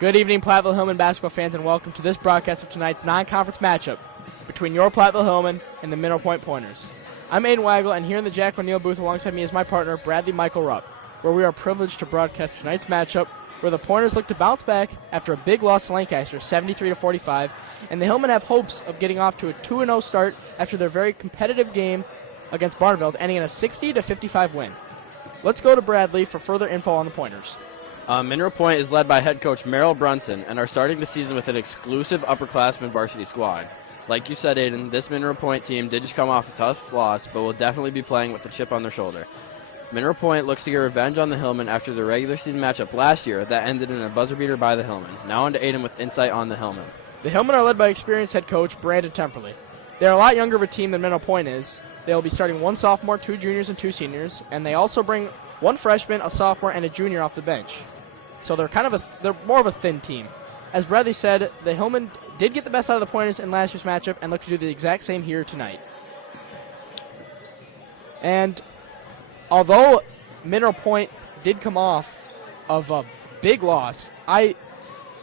Good evening, Platteville Hillman basketball fans, and welcome to this broadcast of tonight's non-conference matchup between your Platteville Hillman and the Mineral Point Pointers. I'm Aiden Waggle, and here in the Jack O'Neill booth alongside me is my partner, Bradley Michael Rupp, where we are privileged to broadcast tonight's matchup, where the Pointers look to bounce back after a big loss to Lancaster, 73-45, and the Hillmen have hopes of getting off to a 2-0 start after their very competitive game against Barneville, ending in a 60-55 win. Let's go to Bradley for further info on the Pointers. Mineral Point is led by head coach Merrill Brunson and are starting the season with an exclusive upperclassmen varsity squad. Like you said, Aiden, this Mineral Point team did just come off a tough loss, but will definitely be playing with a chip on their shoulder. Mineral Point looks to get revenge on the Hillmen after the regular season matchup last year that ended in a buzzer beater by the Hillmen. Now on to Aiden with insight on the Hillmen. The Hillmen are led by experienced head coach Brandon Temperley. They're a lot younger of a team than Mineral Point is. They'll be starting one sophomore, two juniors, and two seniors, and they also bring one freshman, a sophomore, and a junior off the bench. So they're more of a thin team. As Bradley said, the Hillmen did get the best out of the Pointers in last year's matchup and look to do the exact same here tonight. And although Mineral Point did come off of a big loss, I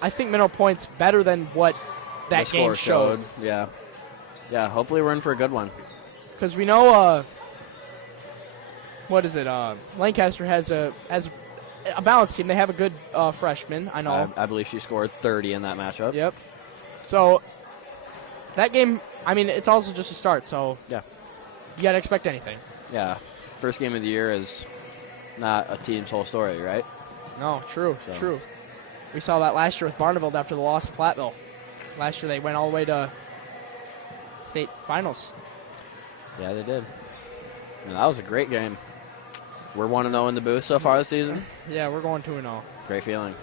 think Mineral Point's better than what that the game score showed. Yeah, hopefully we're in for a good one. Because we know, Lancaster has a balanced team. They have a good freshman, I know. I believe she scored 30 in that matchup. Yep. So, that game, it's also just a start, so yeah, you got to expect anything. Yeah, first game of the year is not a team's whole story, right? No, true. We saw that last year with Barneville after the loss to Platteville. Last year they went all the way to state finals. Yeah, they did. And that was a great game. We're 1-0 in the booth so far this season. Yeah, we're going 2-0. Great feeling.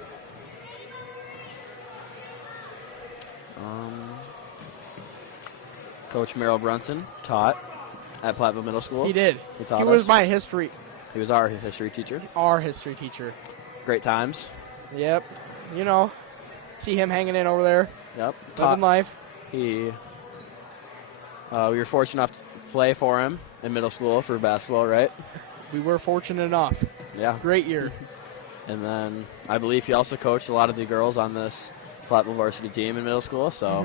Coach Merrill Brunson taught at Platteville Middle School. He did. He was my history. He was our history teacher. Our history teacher. Great times. Yep. See him hanging in over there. Yep. Living life. We were fortunate enough to play for him in middle school for basketball, right? We were fortunate enough. Yeah. Great year. And then I believe he also coached a lot of the girls on this Platteville varsity team in middle school, so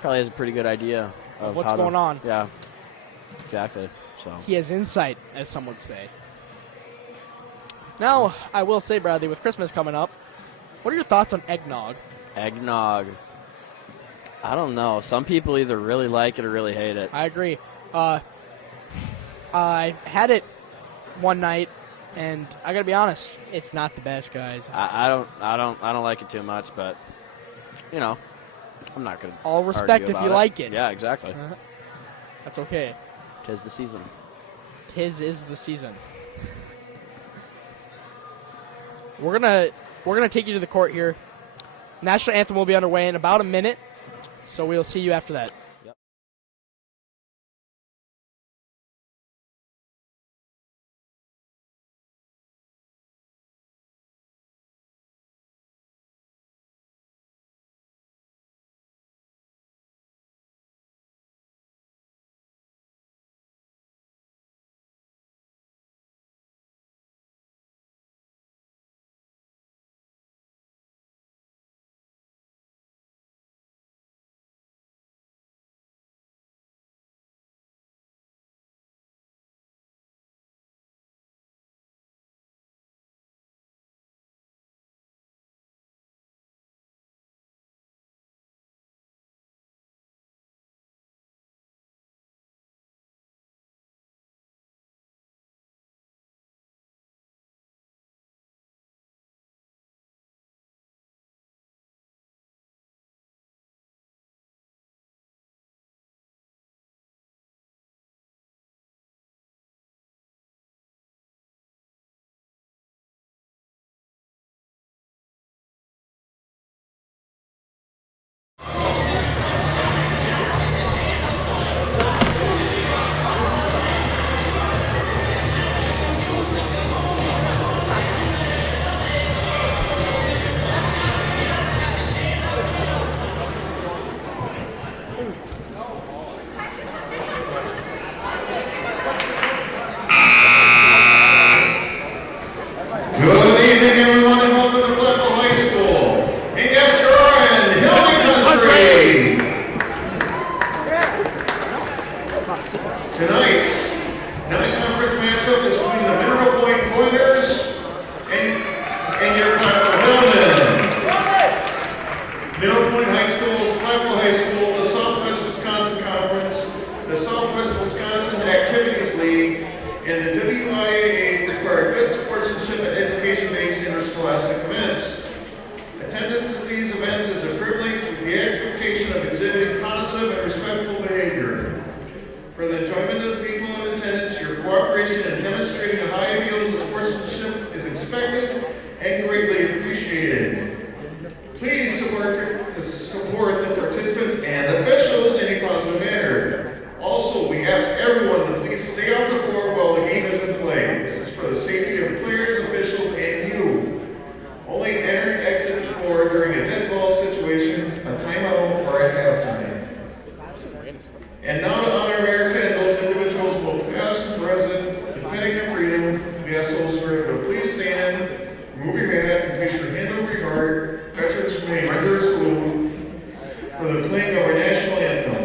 probably has a pretty good idea of what's going on. Yeah, exactly. So he has insight, as some would say. Now, I will say, Bradley, with Christmas coming up, what are your thoughts on eggnog? Eggnog. I don't know. Some people either really like it or really hate it. I agree. I had it one night, and I gotta be honest, it's not the best, guys. I don't like it too much, but I'm not gonna. All respect if you like it. Yeah, exactly. That's okay. 'Tis the season. 'Tis is the season. We're gonna take you to the court here. National anthem will be underway in about a minute, so we'll see you after that. Good evening, everyone, and welcome to Platteville High School. tonight's non-conference matchup is between the Mineral Point Pointers and your Platteville Hillmen. Mineral Point High School, Platteville High School, the Southwest Wisconsin Conference, the Southwest Wisconsin Activities League, and the WIAA require good sportsmanship and education-based interscholastic events. Attendance at these events is a privilege with the expectation of exhibiting positive and respectful behavior. For the enjoyment of the people in attendance, your cooperation in demonstrating the high ideals of sportsmanship is expected and greatly appreciated. Please support the participants and officials in a positive manner. Also, we ask everyone to please stay off the floor while the game is in play. This is for the safety of players, officials, and you. Only enter and exit the floor during a dead ball situation, a timeout, or at halftime. And now to honor America and those individuals, both past and present, defending their freedom, we ask those who are able to please stand, remove your hat, and place your hand over your heart. Veterans may render a salute for the playing of our national anthem.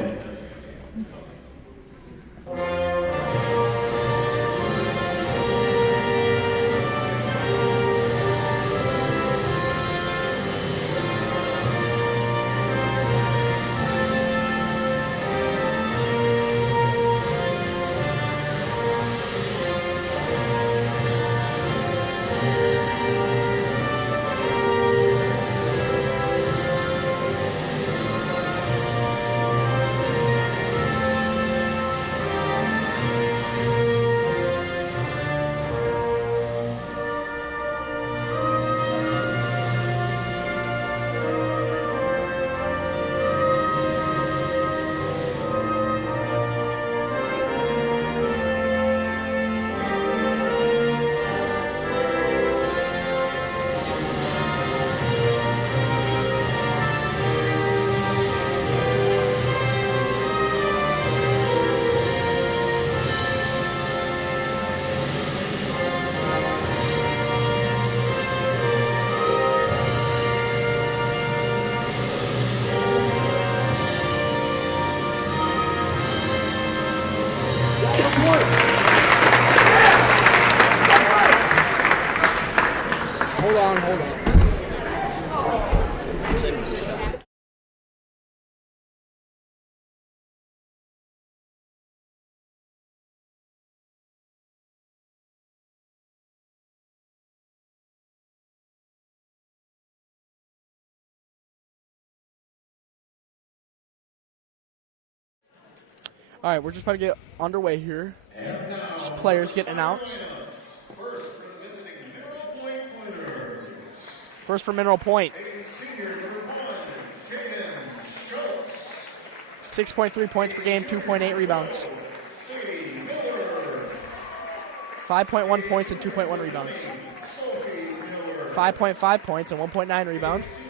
Hold on. All right, we're just about to get underway here. Just players getting announced. First for Mineral Point. 6.3 points per game, 2.8 rebounds. 5.1 points and 2.1 rebounds. 5.5 points and 1.9 rebounds.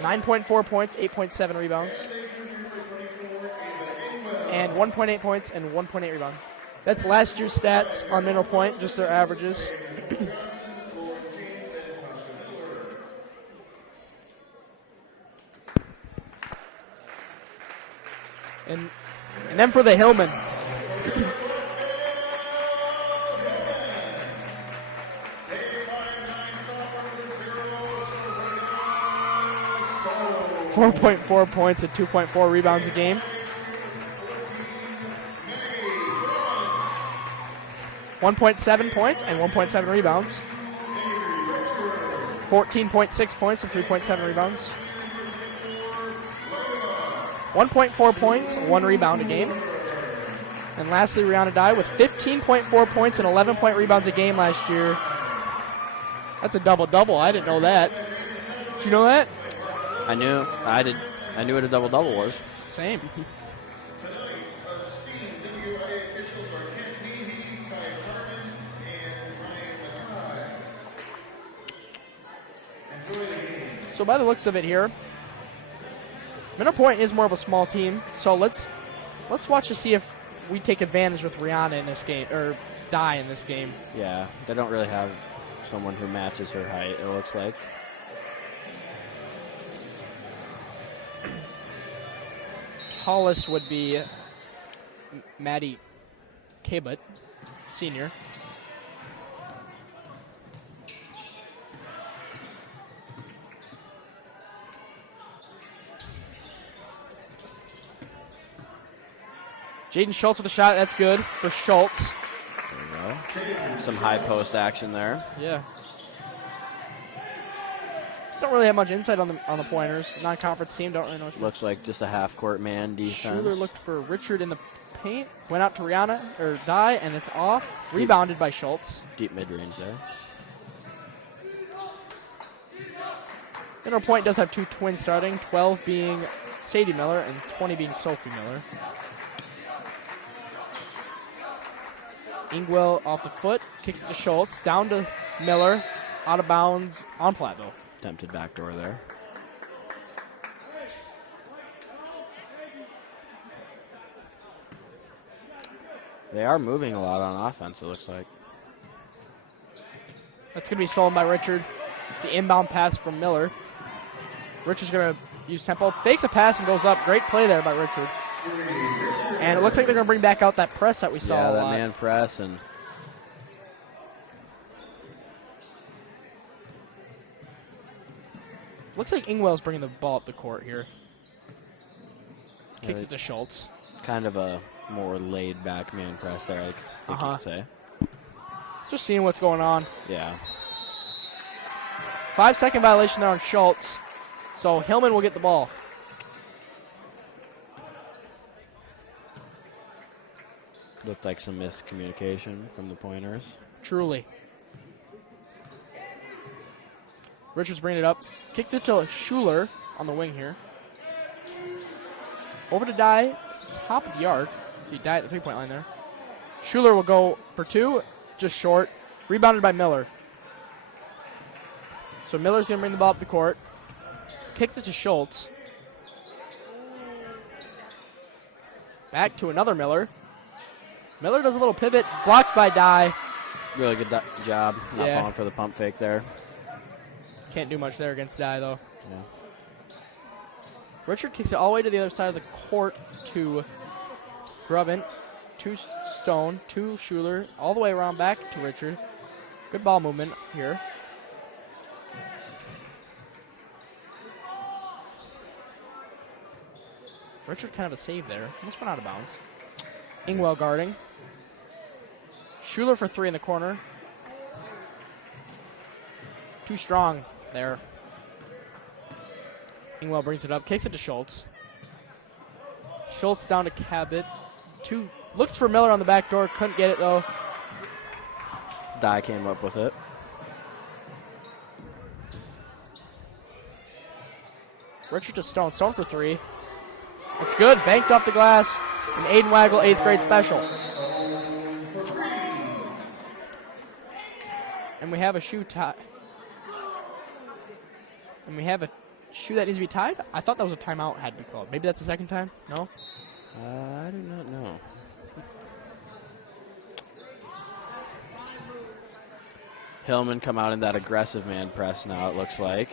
9.4 points, 8.7 rebounds. And 1.8 points and 1.8 rebounds. That's last year's stats on Mineral Point, just their averages. And then for the Hillmen. .4 points and 2.4 rebounds a game. 1.7 points and 1.7 rebounds. 14.6 points and 3.7 rebounds. 1.4 points, 1 rebound a game. And lastly, Rihanna Dye with 15.4 points and 11 rebounds a game last year. That's a double-double. I didn't know that. Did you know that? I knew what a double-double was. Same. So by the looks of it here, Mineral Point is more of a small team. So let's watch to see if we take advantage with Rihanna in this game, or Dye in this game. Yeah, they don't really have someone who matches her height, it looks like. Tallest would be Maddie Cabot, senior. Jaden Schultz with a shot. That's good for Schultz. There you go. Some high post action there. Yeah. Don't really have much insight on the pointers. Non-conference team, don't really know much. Looks like just a half-court man defense. Schuler looked for Richard in the paint. Went out to Rihanna, or Dye, and it's off. Rebounded by Schultz. Deep mid-range there. Mineral Point does have 2 twins starting, 12 being Sadie Miller and 20 being Sophie Miller. Ingwell off the foot, kicks it to Schultz, down to Miller, out of bounds on Platteville. Attempted backdoor there. They are moving a lot on offense, it looks like. That's going to be stolen by Richard. The inbound pass from Miller. Richard's going to use tempo, fakes a pass and goes up. Great play there by Richard. And it looks like they're going to bring back out that press that we saw Yeah, a that lot. man press. And looks like Ingwell's bringing the ball up the court here. Kicks it to Schultz. kind of a more laid-back man press there, I think you could say. Just seeing what's going on. Yeah. 5-second violation there on Schultz. So Hillman will get the ball. Looked like some miscommunication from the pointers. Truly. Richards bringing it up. Kicks it to Schuler on the wing here. Over to Dye. Top of the arc. He died at the three-point line there. Schuler will go for two. Just short. Rebounded by Miller. So Miller's going to bring the ball up the court. Kicks it to Schultz. Back to another Miller. Miller does a little pivot. Blocked by Dye. Really good job not Yeah. falling for the pump fake there. Can't do much there against Dye, though. Yeah. Richard kicks it all the way to the other side of the court to Grubbin. To Stone, to Schuler, all the way around back to Richard. Good ball movement here. Richard kind of a save there. Almost went out of bounds. Ingwell guarding. Schuler for three in the corner. Too strong there. Ingwell brings it up, kicks it to Schultz. Schultz down to Cabot. Looks for Miller on the back door, couldn't get it though. Dye came up with it. Richard to Stone. Stone for three. It's good. Banked off the glass. And Aiden Waggle, 8th grade special. And we have a shoe tie. And we have a shoe that needs to be tied? I thought that was a timeout had to be called. Maybe that's the second time? No? I do not know. Hillman come out in that aggressive man press now, it looks like.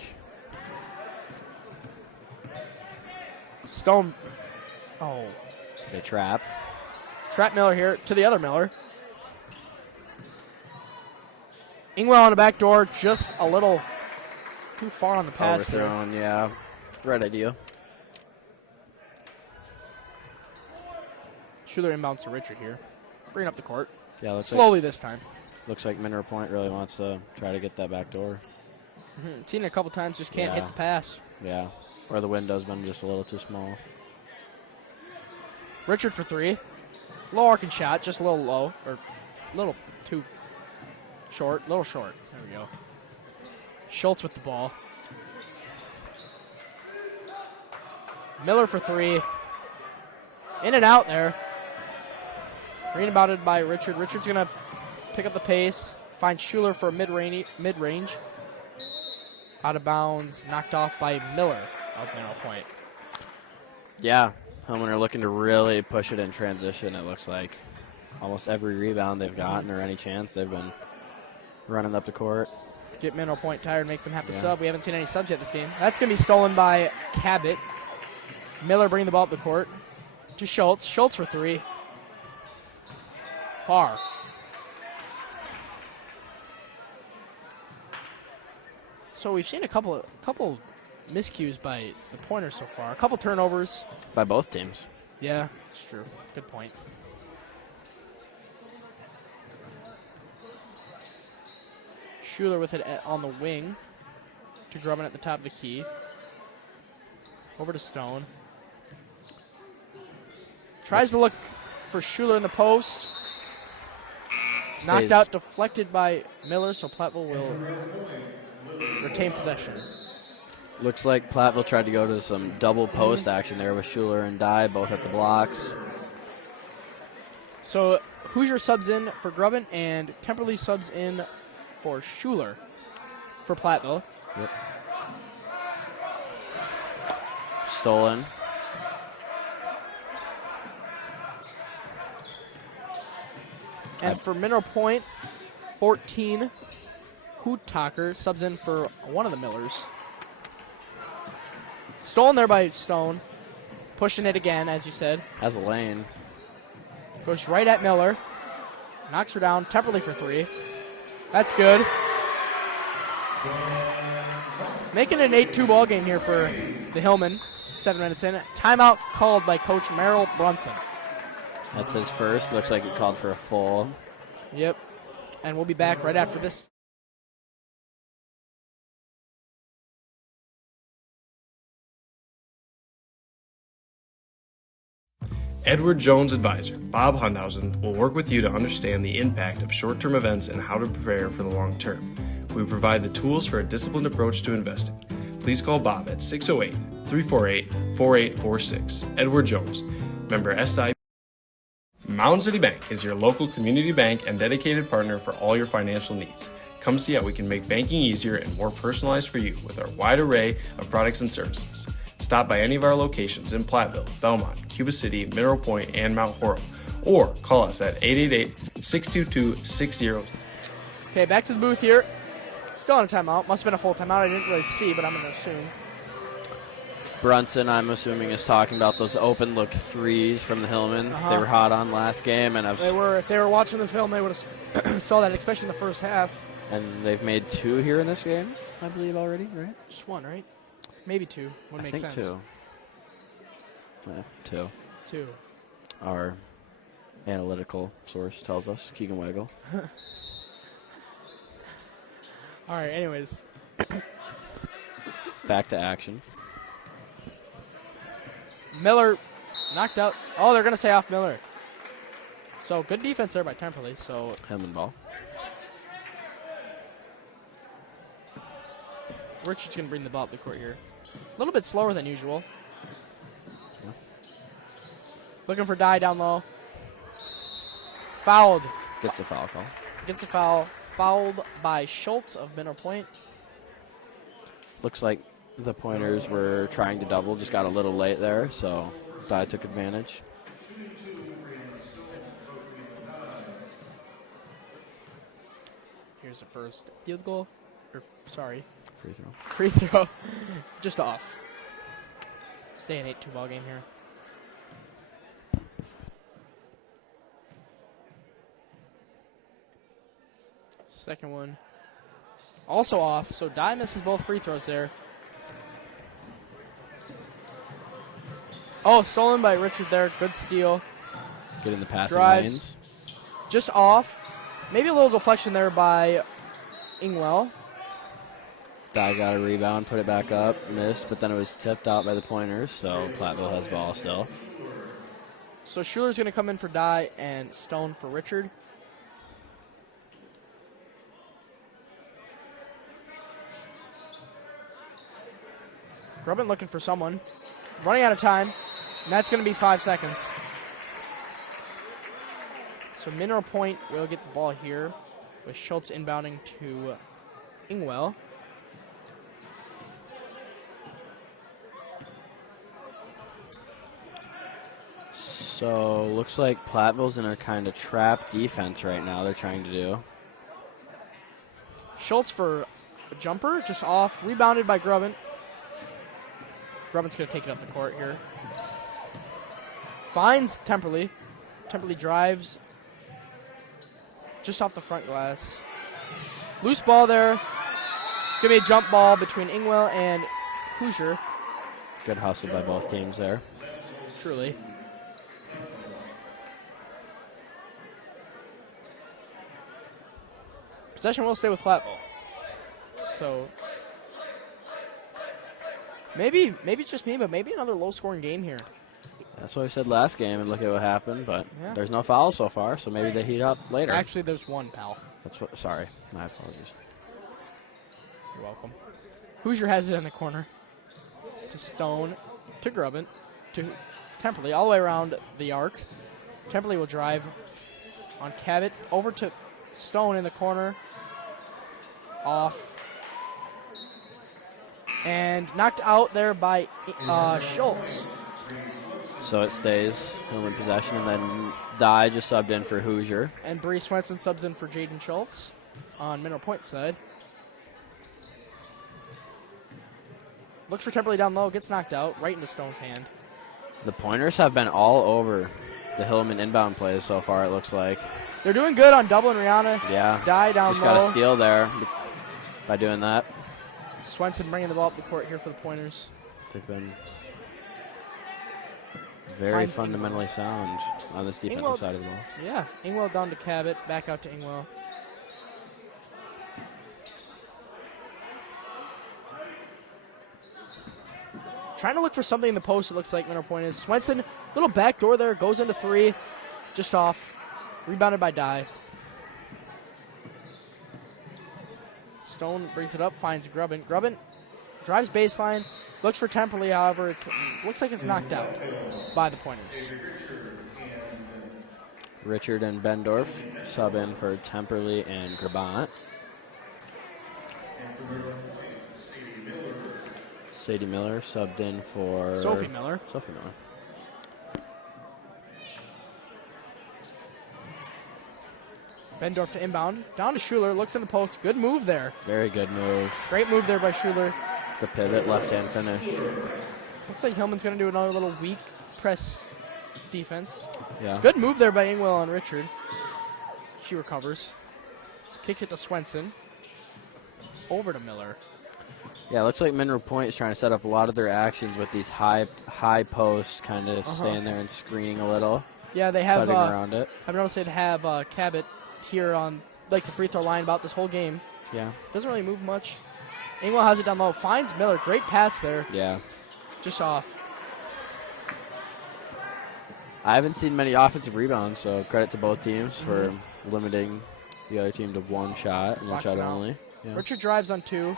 Stone. Oh. They trap. Trap Miller here to the other Miller. Ingwell on the back door, just a little too far on the pass there. Overthrown, yeah. Right idea. Schuler inbounds to Richard here. Bringing up the court. Yeah, Slowly this time. Looks like Mineral Point really wants to try to get that back door. Seen it a couple times, just can't hit the pass. Yeah. Or the window's been just a little too small. Richard for three. Low arcing shot, just a little low. Or a little too short. Little short. There we go. Schultz with the ball. Miller for three. In and out there. Rebounded by Richard. Richard's going to pick up the pace. Find Schuler for mid-range. Out of bounds. Knocked off by Miller of Mineral Point. Yeah. Hillman are looking to really push it in transition, it looks like. Almost every rebound they've gotten or any chance, they've been running up the court. Get Mineral Point tired, make them have to sub. We haven't seen any subs yet this game. That's going to be stolen by Cabot. Miller bringing the ball up the court to Schultz. Schultz for three. Far. So we've seen a couple miscues by the Pointers so far. A couple turnovers. By both teams. Yeah, it's true. Good point. Schuler with it on the wing to Grubbin at the top of the key. Over to Stone. Tries to look for Schuler in the post. Knocked out, deflected by Miller, so Platteville will retain possession. Looks like Platteville tried to go to some double post action there with Schuler and Dye both at the blocks. So Hoosier subs in for Grubbin and Temperley subs in for Schuler for Platteville. Yep. Stolen. And for Mineral Point, 14, Hoot-Talker subs in for one of the Millers. Stolen there by Stone. Pushing it again, as you said. Has a lane. Goes right at Miller. Knocks her down. Temperley for 3. That's good. Making it an 8-2 ball game here for the Hillmen. 7 minutes in. Timeout called by Coach Merrill Brunson. That's his first. Looks like he called for a full. Yep. And we'll be back right after this. Edward Jones Advisor, Bob Hundhausen, will work with you to understand the impact of short-term events and how to prepare for the long term. We provide the tools for a disciplined approach to investing. Please call Bob at 608-348-4846. Edward Jones, member SI. Mountain City Bank is your local community bank and dedicated partner for all your financial needs. Come see how we can make banking easier and more personalized for you with our wide array of products and services. Stop by any of our locations in Platteville, Belmont, Cuba City, Mineral Point, and Mount Horrell, or call us at 888-622-60. Okay, back to the booth here. Still on a timeout. Must have been a full timeout. I didn't really see, but I'm going to assume. Brunson, I'm assuming, is talking about those open look threes from the Hillmen. They were hot on last game, and They were. If they were watching the film, they would have saw that, especially in the first half. And they've made 2 here in this game, I believe already, right? Just 1, right? Maybe 2. Would make sense. 2. Yeah, 2. 2. Our analytical source tells us. Keegan Weigel. All right. Anyways, Back to action. Miller knocked out. Oh, they're going to say off Miller. So good defense there by Temperley. So Hillman ball. Richard's going to bring the ball up the court here. A little bit slower than usual. Yeah. Looking for Dye down low. Fouled. Gets the foul call. Gets the foul. Fouled by Schultz of Mineral Point. Looks like the Pointers were trying to double, just got a little late there, so Dye took advantage. Here's the first field goal. Sorry. Free throw. Free throw. Just off. Stay an 8-2 ball game here. Second one. Also off, so Dye misses both free throws there. Oh, stolen by Richard there. Good steal. Getting the passing Drives. lanes. Just off. Maybe a little deflection there by Ingwell. Dye got a rebound, put it back up, missed, but then it was tipped out by the Pointers, so Platteville has ball still. So Schuler's going to come in for Dye and Stone for Richard. Grubbin looking for someone. Running out of time, and that's going to be 5 seconds. So Mineral Point will get the ball here with Schultz inbounding to Ingwell. So looks like Platteville's in a kind of trap defense right now they're trying to do. Schultz for a jumper, just off, rebounded by Grubbin. Grubbin's going to take it up the court here. Finds Temperley. Temperley drives, just off the front glass. Loose ball there. It's going to be a jump ball between Ingwell and Hoosier. Good hustle by both teams there. Truly. Possession will stay with Platteville. So maybe it's just me, but maybe another low-scoring game here. That's what we said last game, and look at what happened. But Yeah. there's no fouls so far, so maybe they heat up later. Actually, there's one, pal. That's what. Sorry, my apologies. You're welcome. Hoosier has it in the corner. To Stone, to Grubbin, to Temperley, all the way around the arc. Temperley will drive on Cabot, over to Stone in the corner. Off. And knocked out there by Schultz. So it stays Hillman possession, and then Dye just subbed in for Hoosier. And Bree Swenson subs in for Jaden Schultz on Mineral Point side. Looks for Temperley down low, gets knocked out, right into Stone's hand. The Pointers have been all over the Hillman inbound plays so far, it looks like. They're doing good on double and Rihanna. Yeah. Dye down just low. got a steal there by doing that. Swenson bringing the ball up the court here for the Pointers. They've been very Finds fundamentally sound on this defensive Ingwell- side of the ball. Yeah, Ingwell down to Cabot, back out to Ingwell. Trying to look for something in the post, it looks like Mineral Point is. Swenson, little back door there, goes into three, just off. Rebounded by Dye. Stone brings it up, finds Grubbin. Grubbin drives baseline, looks for Temperley, however, it looks like it's knocked out by the Pointers. Richard and Bendorf sub in for Temperley and Grabant. Sadie Miller subbed in for Sophie Miller. Sophie Miller. Bendorf to inbound. Down to Schuler. Looks in the post. Good move there. Very good move. Great move there by Schuler. The pivot, left-hand finish. Looks like Hillman's going to do another little weak press defense. Yeah. Good move there by Ingwell on Richard. She recovers. Kicks it to Swenson. Over to Miller. Yeah, it looks like Mineral Point is trying to set up a lot of their actions with these high posts, kind of staying there and screening a little, Yeah, they have. cutting around it. I've noticed they'd have Cabot here on like the free throw line about this whole game. Yeah. Doesn't really move much. Ingwell has it down low. Finds Miller. Great pass there. Yeah. Just off. I haven't seen many offensive rebounds, so credit to both teams for limiting the other team to one shot and one Box shot it out. only. Yeah. Richard drives on two.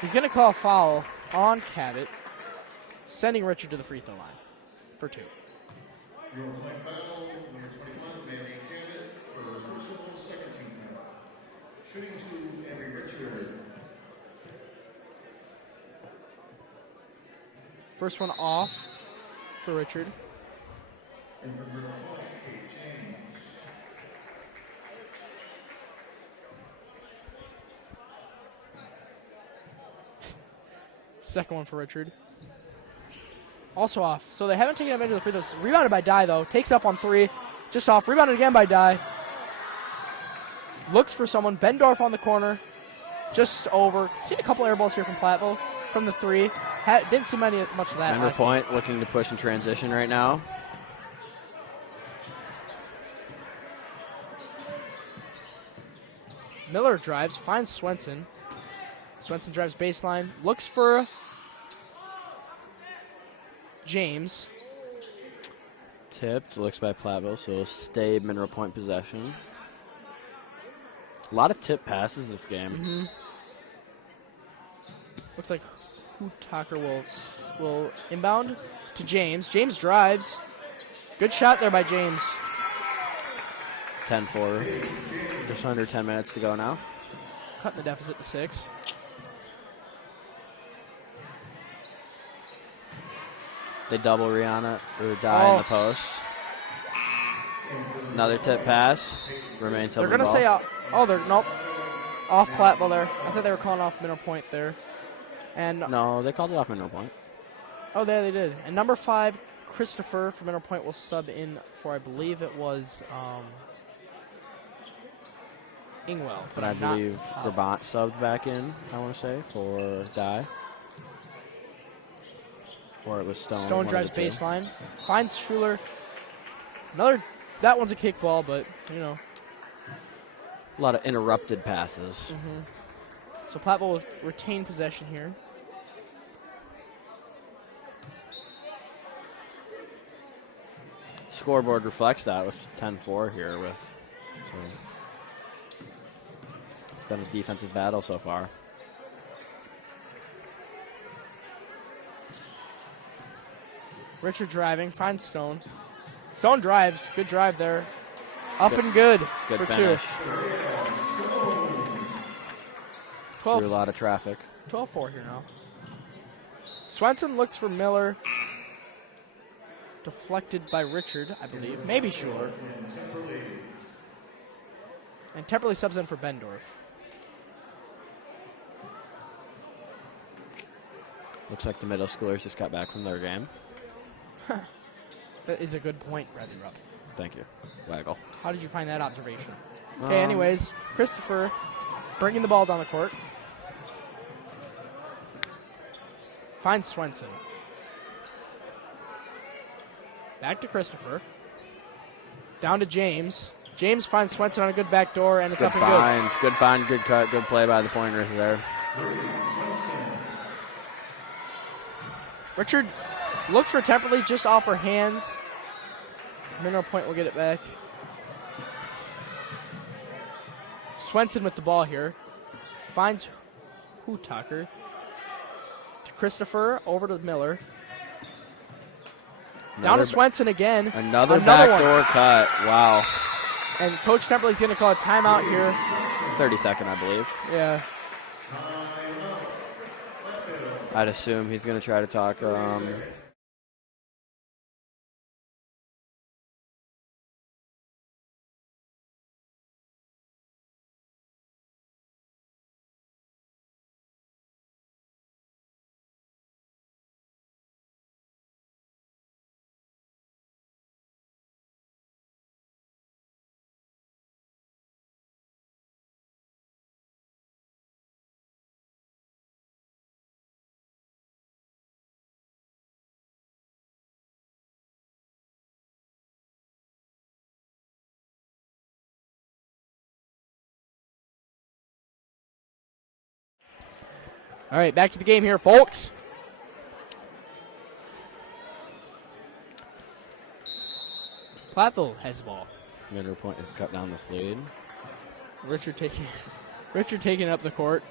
He's going to call a foul on Cabot, sending Richard to the free throw line for two. Your point foul, number 21, Mandy Cabot, for personal second team foul. Shooting to Henry Richard. First one off for Richard. And for your point, Kate James. Second one for Richard. Also off. So they haven't taken advantage of the free throws. Rebounded by Dye, though. Takes up on three. Just off. Rebounded again by Dye. Looks for someone. Bendorf on the corner. Just over. Seen a couple air balls here from Platteville from the three. Didn't see much of that. Mineral last game. Point looking to push in transition right now. Miller drives. Finds Swenson. Swenson drives baseline. Looks for James. Tipped, looks by Platteville, so it'll stay Mineral Point possession. A lot of tip passes this game. Looks like Tucker will inbound to James. James drives. Good shot there by James. 10-4. Just under 10 minutes to go now. Cutting the deficit to 6. They double Rihanna or Dye in the post. Another tip pass. Remains They're over going the to ball. say, they're, nope. Off Platteville there. I thought they were calling off Mineral Point there. And No, they called it off Mineral Point. Oh, there they did. And number 5, Christopher from Mineral Point will sub in for, I believe it was Ingwell. But I I'm not believe positive. Brabant subbed back in, I want to say, for Dye. Or it was Stone. Stone one of drives the two. baseline. Finds Schuler. That one's a kickball, but, you know. A lot of interrupted passes. So Platteville will retain possession here. Scoreboard reflects that with 10-4 here. So it's been a defensive battle so far. Richard driving, finds Stone. Stone drives, good drive there. Up and good Good for finish. 2. Through a lot of traffic. 12-4 here now. Swenson looks for Miller. Deflected by Richard, I believe. Maybe Schuler. And Temperley subs in for Bendorf. Looks like the middle schoolers just got back from their game. That is a good point, Bradley Rupp. Thank you, Waggle. How did you find that observation? Okay, anyways, Christopher bringing the ball down the court. Finds Swenson. Back to Christopher. Down to James. James finds Swenson on a good back door, and it's Good up and good. find, good find, good cut, good play by the Pointers there. Richard looks for Temperley just off her hands. Mineral Point will get it back. Swenson with the ball here. Finds Hutaker. To Christopher, over to Miller. Down to Swenson again. Another one. backdoor cut. Wow. And Coach Temperley's going to call a timeout here. 32nd, I believe. Yeah. I'd assume he's going to try to talk. All right, back to the game here, folks. Platteville has the ball. Mineral Point has cut down this lead. Richard taking up the court.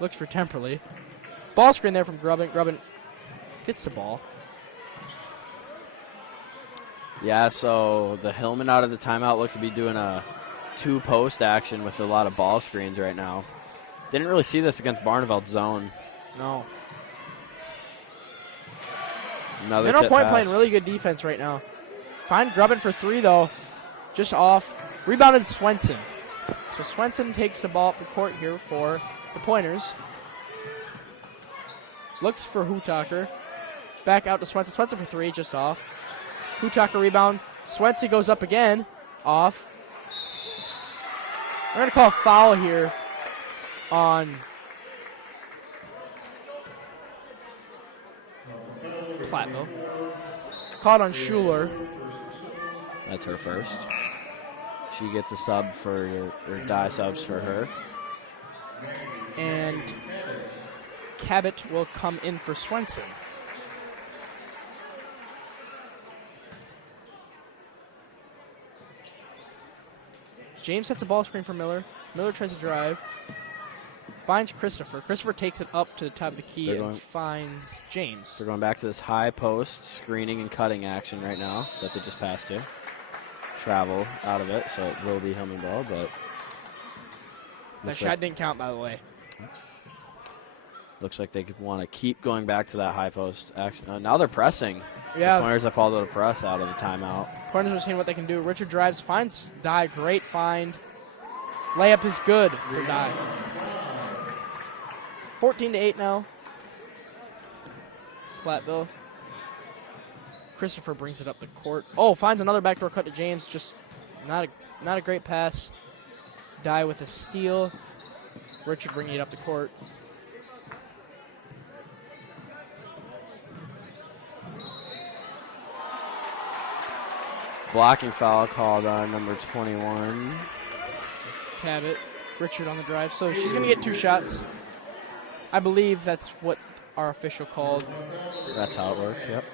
Looks for Temperley. Ball screen there from Grubbin. Grubbin gets the ball. Yeah, so the Hillman out of the timeout looks to be doing a 2-post action with a lot of ball screens right now. Didn't really see this against Barneveld's zone. No. Another Mineral tip Point pass. playing really good defense right now. Find Grubbin for 3, though. Just off. Rebounded Swenson. So Swenson takes the ball up the court here for the Pointers. Looks for Hutaker. Back out to Swenson. Swenson for 3, just off. Hutaker rebound. Swenson goes up again. Off. We're going to call a foul here on Platteville. Caught on Schuler. That's her first. She gets a sub for or die subs for her. And Cabot will come in for Swenson. James sets a ball screen for Miller. Miller tries to drive. Finds Christopher. Christopher takes it up to the top of the key and finds James. They're going back to this high post screening and cutting action right now that they just passed to. Travel out of it, so it will be Hillman ball, but That shot didn't count, by the way. looks like they want to keep going back to that high post action. Now they're pressing. Yeah. The Pointers have pulled a press out of the timeout. Pointers are seeing what they can do. Richard drives, finds Dye. Great find. Layup is good for Dye. 14-8 now. Platteville. Christopher brings it up the court. Oh, finds another backdoor cut to James. Just not a great pass. Die with a steal. Richard bringing it up the court. Blocking foul called on number 21. Cabot. Richard on the drive. So she's going to get 2 shots. I believe that's what our official called. That's how it works, yep.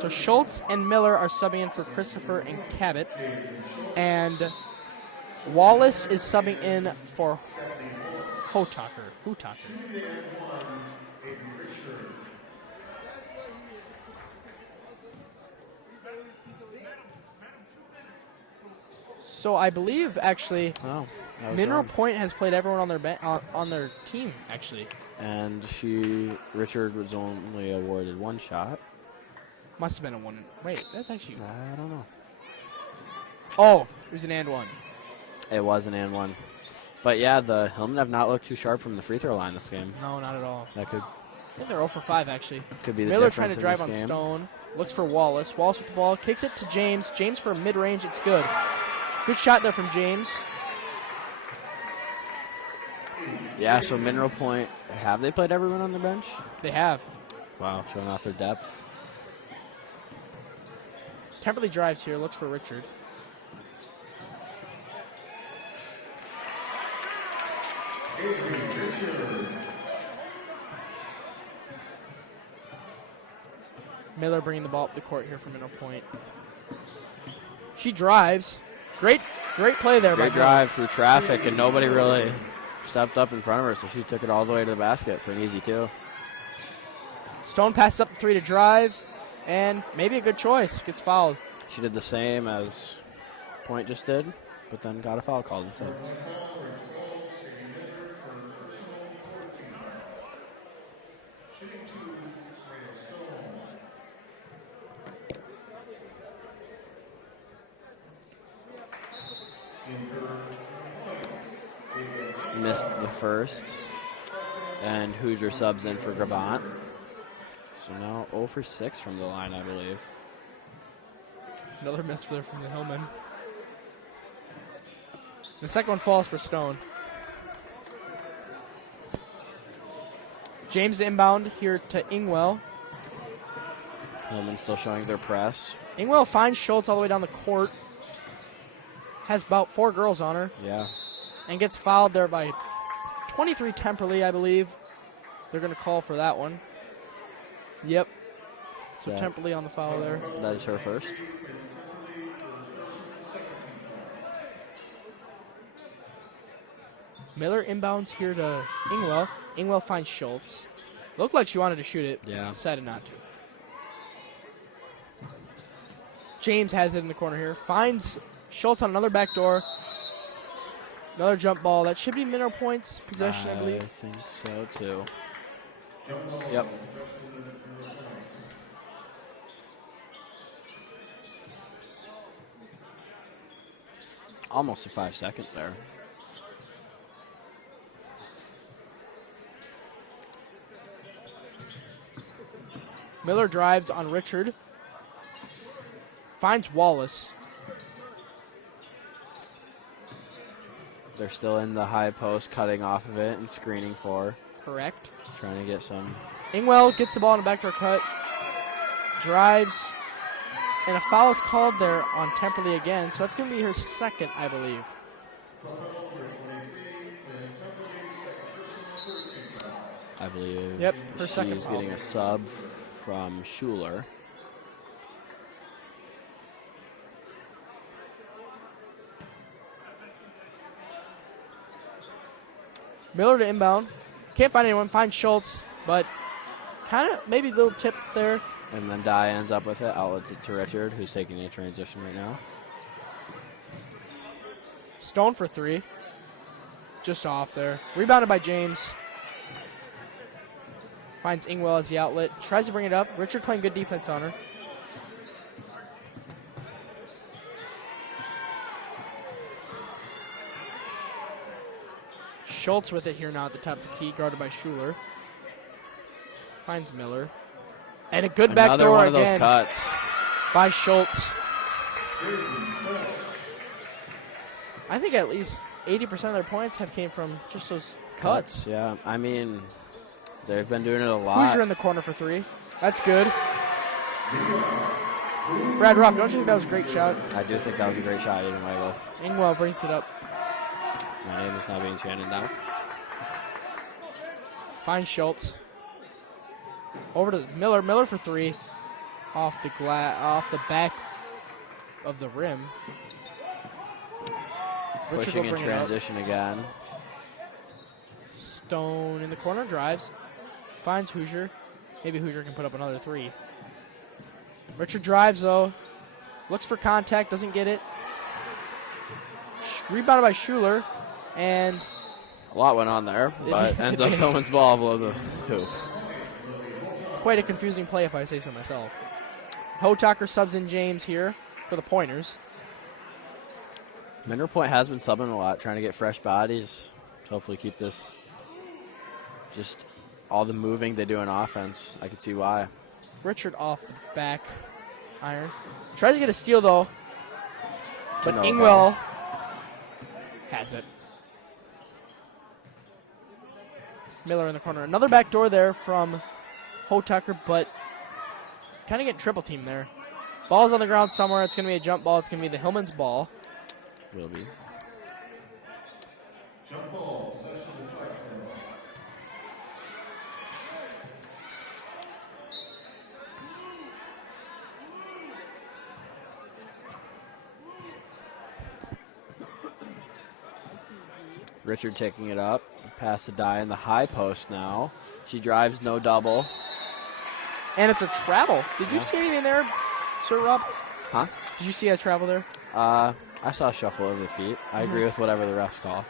So Schultz and Miller are subbing in for Christopher and Cabot. And Wallace is subbing in for Hutaker. So I believe, actually, Oh, I was Mineral wrong. Point has played everyone on their on their team, actually. And Richard was only awarded 1 shot. Must have been a 1. Wait, that's actually... I don't know. Oh, it was an and 1. It was an and 1. But yeah, the Hillmen have not looked too sharp from the free throw line this game. No, not at all. That I think they're 0 for 5, actually. could be the Miller difference trying to drive in on this game. Stone. Looks for Wallace. Wallace with the ball. Kicks it to James. James for a mid-range. It's good. Good shot there from James. Yeah, so Mineral Point, have they played everyone on the bench? They have. Wow, showing off their depth. Temperley drives here. Looks for Richard. Miller bringing the ball up the court here for Mineral Point. She drives. Great play there. Great by drive through traffic, and nobody really stepped up in front of her, so she took it all the way to the basket for an easy 2. Miller. Stone passes up the 3 to drive, and maybe a good choice. Gets fouled. She did the same as Point just did, but then got a foul called instead. Missed the first, and Hoosier subs in for Grabant. So now 0 for 6 from the line, I believe. Another miss there from the Hillman. The second one falls for Stone. James inbound here to Ingwell. Hillman still showing their press. Ingwell finds Schultz all the way down the court. Has about 4 girls on her. Yeah. And gets fouled there by 23 Temperley, I believe. They're going to call for that one. Yep. So Yeah. Temperley on the foul there. That is her first. Miller inbounds here to Ingwell. Ingwell finds Schultz. Looked like she wanted to shoot it. Yeah. Decided not to. James has it in the corner here. Finds Schultz on another back door. Another jump ball. That should be Mineral Point's possession, I believe. I think so, too. Yep. Almost a 5-second there. Miller drives on Richard. Finds Wallace. They're still in the high post, cutting off of it and screening for. Correct. Trying to get some. Ingwell gets the ball in a backdoor cut. Drives. And a foul is called there on Temperley again. So that's going to be her second, I believe. I believe. Yep, her second she's foul. getting a sub from Schuler. Miller to inbound. Can't find anyone. Finds Schultz. But kind of maybe a little tip there. And then Dye ends up with it. Outlets it to Richard, who's taking a transition right now. Stone for 3. Just off there. Rebounded by James. Finds Ingwell as the outlet. Tries to bring it up. Richard playing good defense on her. Schultz with it here now at the top of the key, guarded by Schuler. Finds Miller. And a good back Another door one of again those cuts. by Schultz. I think at least 80% of their points have came from just those cuts. Yeah, I mean, they've been doing it a lot. Hoosier in the corner for 3. That's good. Brad Robb, don't you think that was a great shot? I do think that was a great shot, Aiden Weigel. Ingwell brings it up. My name is now being chanted now. Finds Schultz. Over to Miller. Miller for 3. Off the back of the rim. Richard Pushing will in bring it up. transition again. Stone in the corner, drives. Finds Hoosier. Maybe Hoosier can put up another 3. Richard drives, though. Looks for contact, doesn't get it. Rebounded by Schuler. And A lot went on there, but ends up Hillman's ball below the hoop. quite a confusing play if I say so myself. Hotaker subs in James here for the Pointers. Mineral Point has been subbing a lot, trying to get fresh bodies to hopefully keep this. Just all the moving they do in offense. I can see why. Richard off the back iron. Tries to get a steal, though. But No Ingwell has it. Miller in the corner. Another back door there from Hotaker, but kind of getting triple team there. Ball's on the ground somewhere. It's going to be a jump ball. It's going to be the Hillman's ball. Will be. Jump ball, possession of the platform. Richard taking it up. Pass to Die in the high post now. She drives, no double. And it's a travel. Did you see anything there, Sir Rob? Huh? Did you see a travel there? I saw a shuffle of the feet. I agree with whatever the refs call.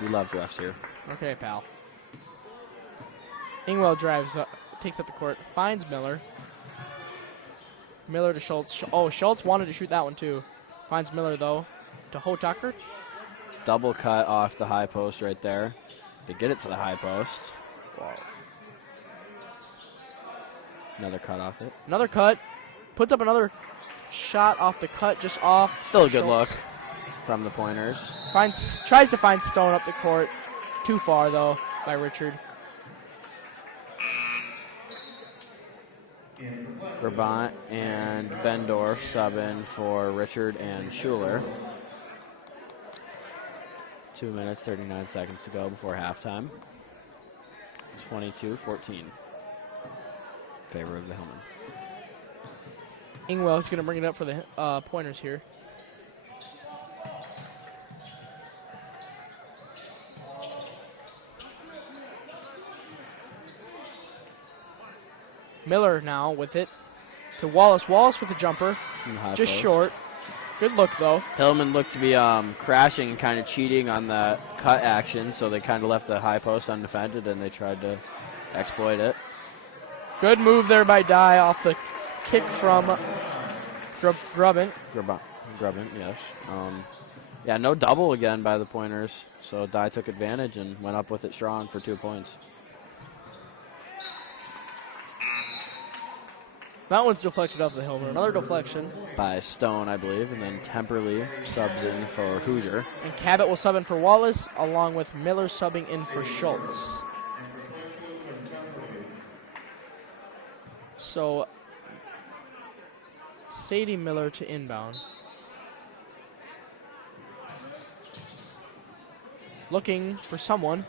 We love refs here. Okay, pal. Ingwell drives up, takes up the court, finds Miller. Miller to Schultz. Schultz wanted to shoot that one too. Finds Miller though to Hotaker. Double cut off the high post right there. They get it to the high post. Wow. Another cut off it. Another cut. Puts up another shot off the cut, just off. Still a good Schultz. look from the Pointers. Tries to find Stone up the court. Too far though by Richard. Grabant and Bendorf subbing for Richard and Schuler. 2 minutes, 39 seconds to go before halftime. 22-14. Favor of the Hillman. Ingwell is going to bring it up for the Pointers here. Miller now with it to Wallace. Wallace with a jumper. From the high Just post. short. Good look, though. Hillman looked to be crashing and kind of cheating on the cut action, so they kind of left the high post undefended, and they tried to exploit it. Good move there by Dye off the kick from Grubbin. Grubbin, yes. Yeah, no double again by the Pointers, so Dye took advantage and went up with it strong for 2 points. That one's deflected off the Hillman. Another deflection. By Stone, I believe, and then Temperley subs in for Hoosier. And Cabot will sub in for Wallace, along with Miller subbing in for Schultz. So, Sadie Miller to inbound. Looking for someone.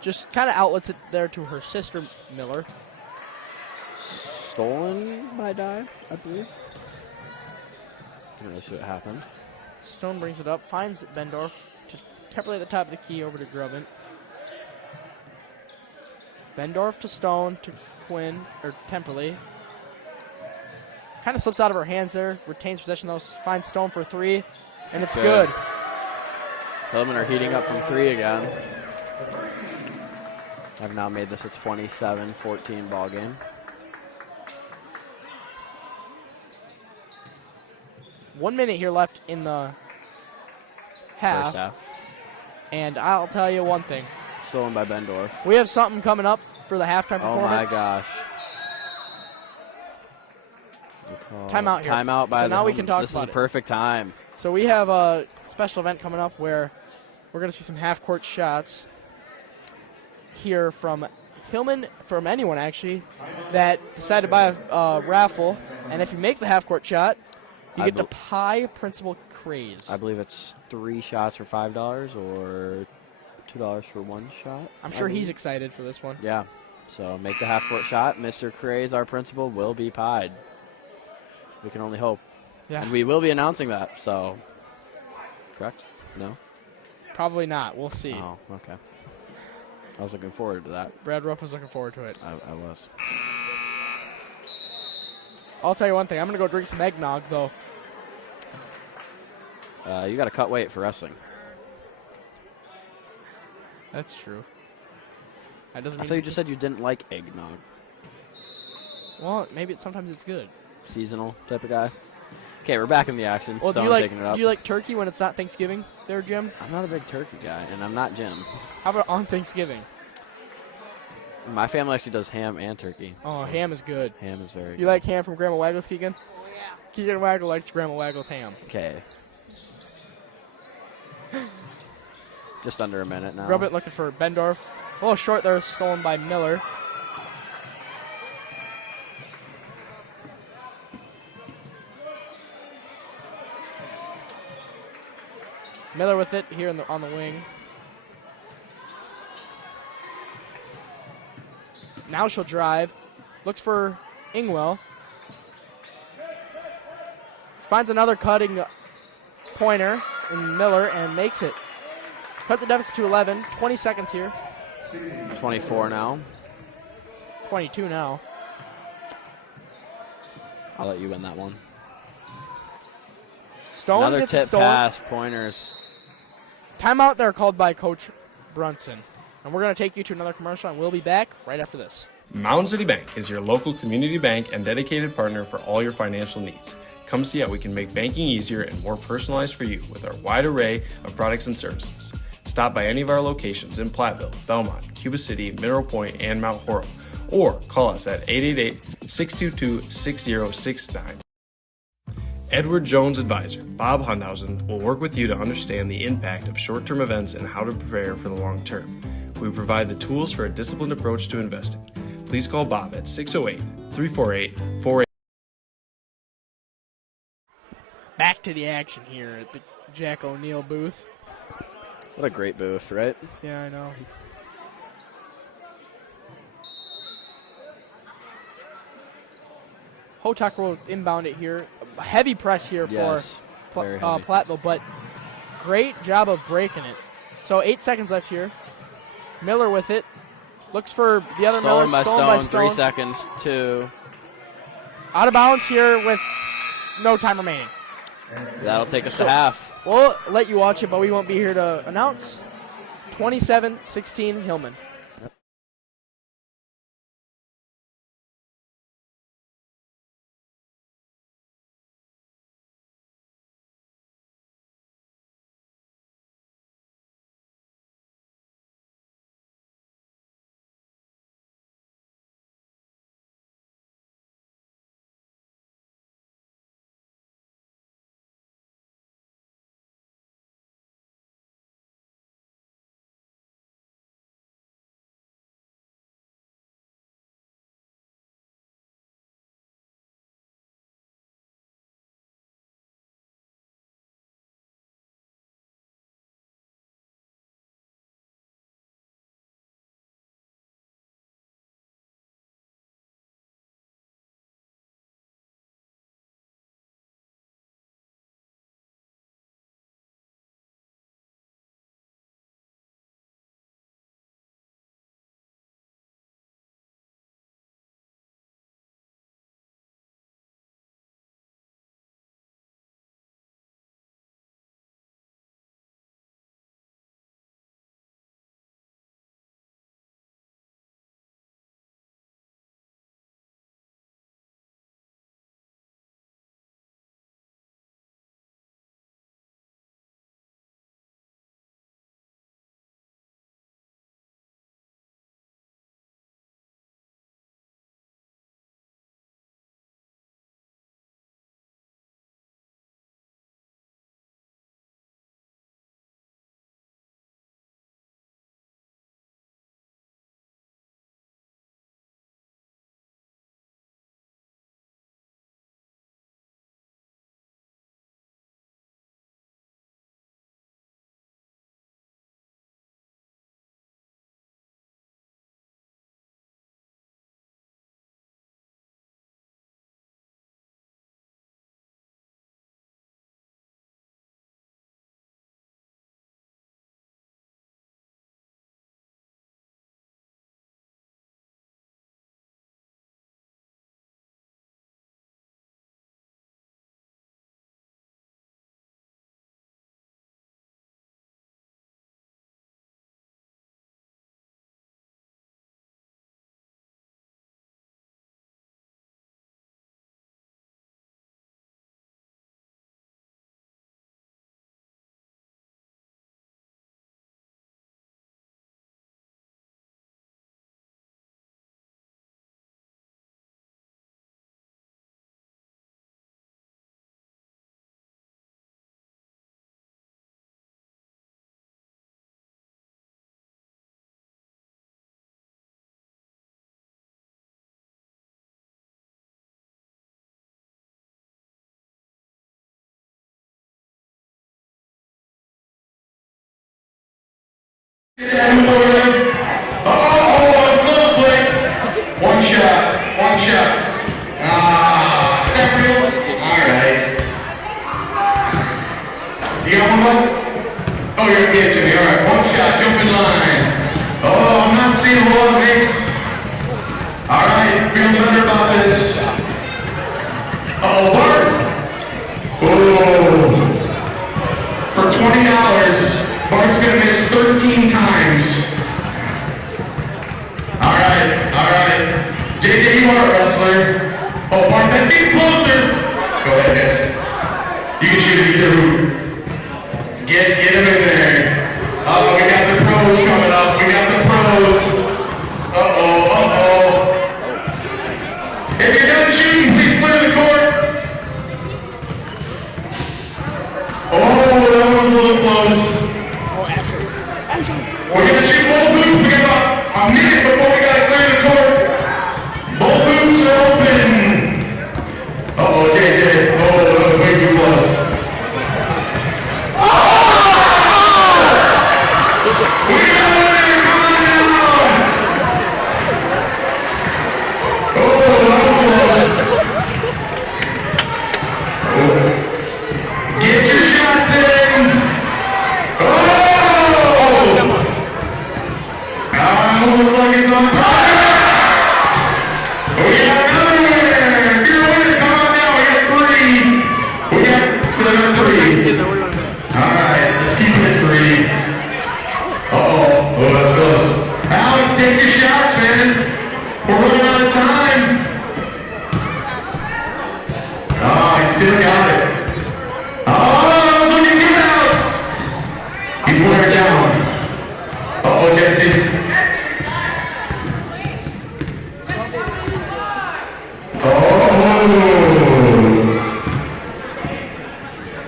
Just kind of outlets it there to her sister, Miller. Stolen by Dye, I believe. Didn't really see what happened. Stone brings it up, finds Bendorf. Just temporarily at the top of the key over to Grubbin. Bendorf to Stone to Quinn, or Temperley. Kind of slips out of her hands there. Retains possession though. Finds Stone for 3. And it's good. Hillman are heating up from 3 again. I've now made this a 27-14 ball game. 1 minute here left in the half. First half. And I'll tell you one thing. Stolen by Bendorf. We have something coming up for the halftime Oh performance. my gosh. We call timeout here. Timeout by so the now we can Hillmans. talk This about is a perfect time. So we have a special event coming up where we're going to see some half-court shots here from Hillman, from anyone actually, that decided to buy a raffle. And if you make the half-court shot, you get the pie Principal Craze. I believe it's 3 shots for $5 or $2 for 1 shot. I'm sure he's excited for this one. Yeah. So make the half-court shot. Mr. Craze, our principal, will be pied. We can only hope. Yeah. And we will be announcing that, so. Correct? No? Probably not. We'll see. Oh, okay. I was looking forward to that. Brad Rupp was looking forward to it. I was. I'll tell you one thing. I'm going to go drink some eggnog, though. You got to cut weight for wrestling. That's true. That doesn't I mean thought you just said you didn't like eggnog. Well, maybe sometimes it's good. Seasonal type of guy. Okay, we're back in the action. Well, Stone taking it up. do you like turkey when it's not Thanksgiving there, Jim? I'm not a big turkey guy, and I'm not Jim. How about on Thanksgiving? My family actually does ham and turkey. Oh, so ham is good. ham is very good. You like ham from Grandma Waggle's, Keegan? Oh, yeah. Keegan Waggle likes Grandma Waggle's ham. Okay. Just under a minute now. Rub it looking for Bendorf. A little short there, stolen by Miller. Miller with it here on the wing. Now she'll drive. Looks for Ingwell. Finds another cutting pointer in Miller and makes it. Cut the deficit to 11. 20 seconds here. 24 now. 22 now. I'll let you win that one. Stone Another gets it tip stolen. pass, pointers. Timeout there called by Coach Brunson. And we're going to take you to another commercial, and we'll be back right after this. Mountain City Bank is your local community bank and dedicated partner for all your financial needs. Come see how we can make banking easier and more personalized for you with our wide array of products and services. Stop by any of our locations in Platteville, Belmont, Cuba City, Mineral Point, and Mount Horrell, or call us at 888-622-6069. Edward Jones Advisor, Bob Hundhausen, will work with you to understand the impact of short-term events and how to prepare for the long term. We provide the tools for a disciplined approach to investing. Please call Bob at 608-348-48. Back to the action here at the Jack O'Neill booth. What a great booth, right? Yeah, I know. Hotak will inbound it here. A heavy press here Yes, for very heavy. Platteville, but great job of breaking it. So 8 seconds left here. Miller with it. Looks for the other Stolen Miller. by Stolen Stone, 3 seconds, 2. Out of bounds here with no time remaining. That'll take us to half. We'll let you watch it, but we won't be here to announce. 27-16 Hillman. Oh, it's close, Blake. One shot. Ah, is that real? All right. You got one more? Oh, you're gonna give it to me. All right, one shot, jump in line. Oh, I'm not seeing a lot of makes. All right, feeling better about this. Uh-oh, Bart. Oh. For $20, Bart's gonna miss 13 times. All right. JJ, you are a wrestler. Oh, Bart, that's getting closer. Go ahead, guys. You can shoot it either route. Get him in there. Oh, we got the pros coming up. Uh-oh. If you're done shooting, please clear the court. Oh, that one's a little close. We're going to shoot both hoops. We got about a minute before we got to clear the court. Both hoops are open. Uh-oh, JJ. Oh, that was way too close. Get your shots in! Looks like it's on time! We got another winner! If you're a winner, come on now, we got 3! We got 7-3. Alright, let's keep it at 3. Oh, that's close. Alex, take your shots, man! We're running out of time! Oh, he still got it. Oh, looking good, Alex! He's wearing down. Uh-oh, Jesse.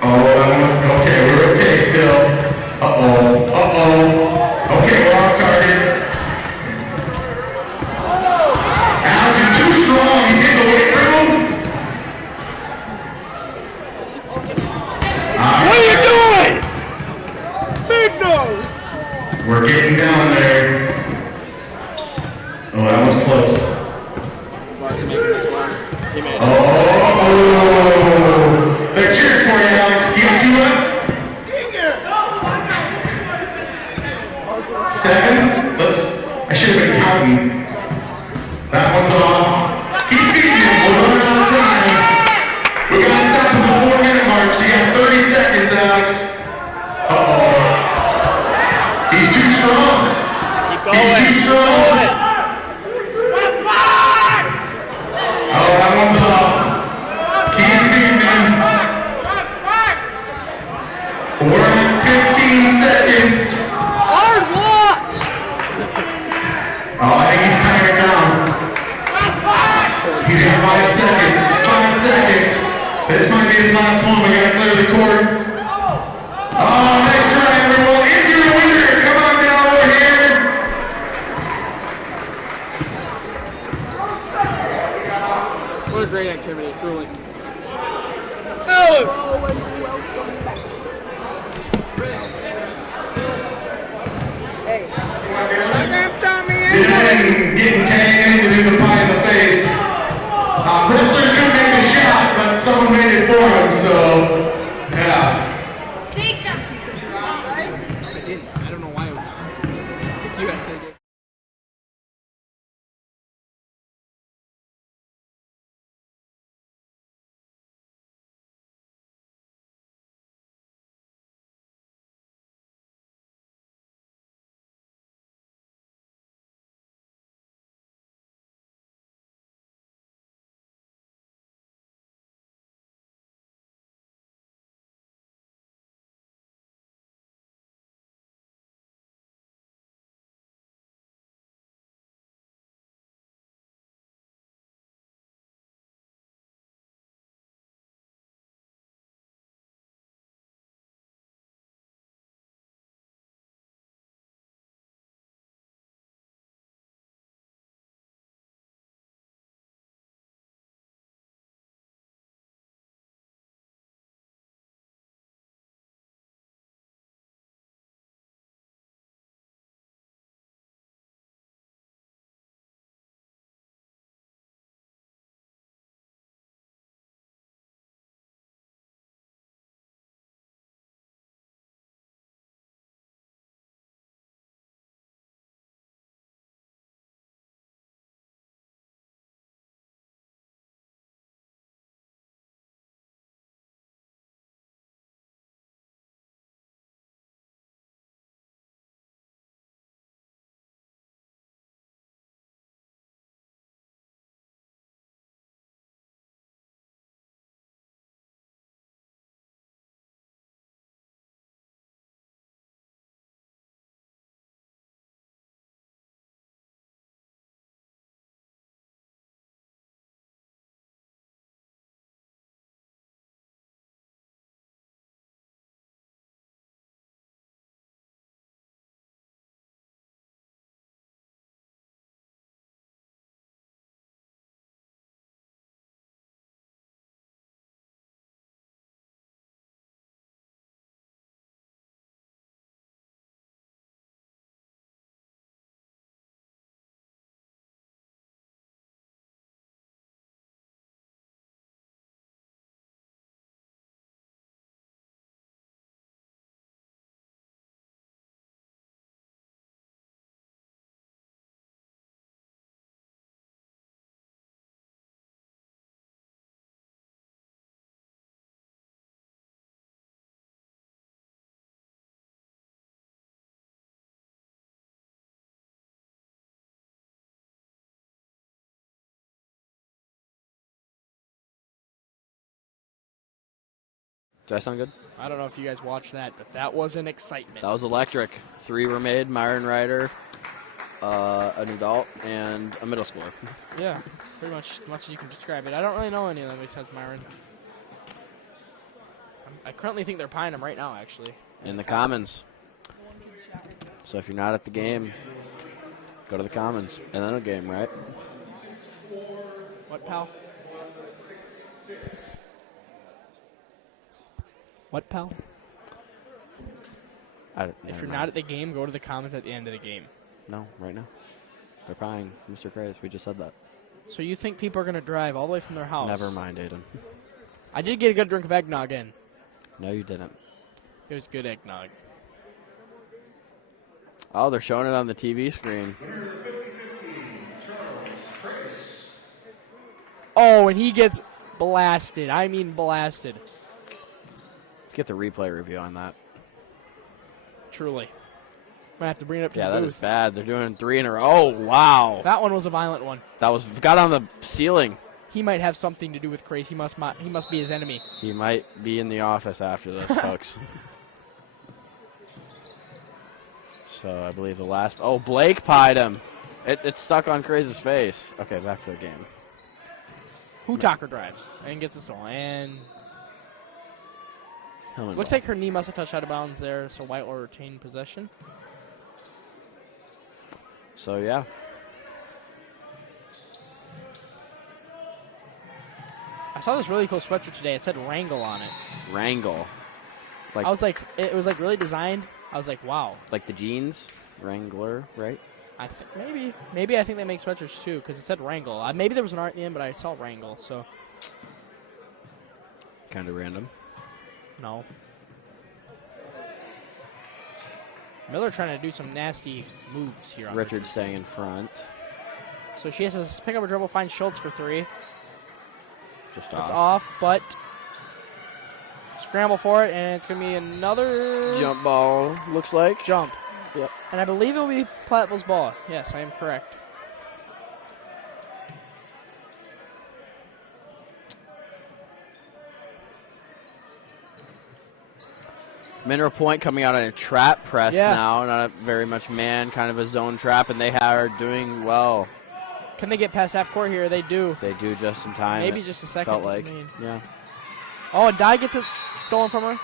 That was okay. We're okay still. Okay, we're on target. Alex is too strong. He's in the weight room. What are you doing? Big nose. We're getting down there. Oh, that was close. They're cheering for you, Alex. You got 2 left? 7? I should have been counting. That one's off. Keep beating him. We're running out of time. We got to stop at the 4-minute mark, so you got 30 seconds, Alex. He's too strong. He's too strong. Oh, that one's off. Keep beating him. We're at 15 seconds. Hard watch. Oh, I think he's timing down. He's got 5 seconds. 5 seconds. This might be his last one. We gotta clear the court. Oh, nice try, everyone. If you're a winner, come on down over here. What a great activity, truly. Getting tagged into the pie in the face. Brewster's gonna make a shot, but someone made it for him, so yeah. I didn't. I don't know why it was. It's you guys said it. Does that sound good? I don't know if you guys watched that, but that was an excitement. That was electric. 3 were made, Myron Ryder, an adult, and a middle schooler. Yeah, pretty much as much as you can describe it. I don't really know any of them besides Myron. I currently think they're pieing them right now, actually. In the Commons. So if you're not at the game, go to the Commons. And then a game, right? What, pal? What, pal? If you're not at the game, go to the Commons at the end of the game. No, right now. They're pieing. Mr. Craze, we just said that. So you think people are going to drive all the way from their house? Never mind, Aiden. I did get a good drink of eggnog in. No, you didn't. It was good eggnog. Oh, they're showing it on the TV screen. Oh, and he gets blasted. I mean blasted. Let's get the replay review on that. Truly. I'm going to have to bring it up to Yeah, the that booth. is bad. They're doing 3 in a row. Oh, wow. That one was a violent one. That got on the ceiling. He might have something to do with Craze. He must be his enemy. He might be in the office after this, folks. So I believe the last... Oh, Blake pied him. It's stuck on Craze's face. Okay, back to the game. Tucker drives and gets the stall. And looks like her knee must have touched out of bounds there, so White will retain possession. So, yeah. I saw this really cool sweatshirt today. It said Wrangle on it. Wrangle. I was like, it was like really designed. I was like, wow. Like the jeans? Wrangler, right? I think maybe I think they make sweatshirts too because it said Wrangle. Maybe there was an art in the end, but I saw Wrangle. So Kind of random. no. Miller trying to do some nasty moves here on Richard staying in front. So she has to pick up a dribble, find Schultz for 3. Just It's off. off, but scramble for it, and it's going to be another Jump ball, looks like. jump. Yep. And I believe it will be Platteville's ball. Yes, I am correct. Mineral Point coming out in a trap press Yeah. now, not a very much man, kind of a zone trap, and they are doing well. Can they get past half court here? They do. They do just in time. Maybe it just a second. Felt like, I mean. yeah. Oh, and Dye gets it stolen from her.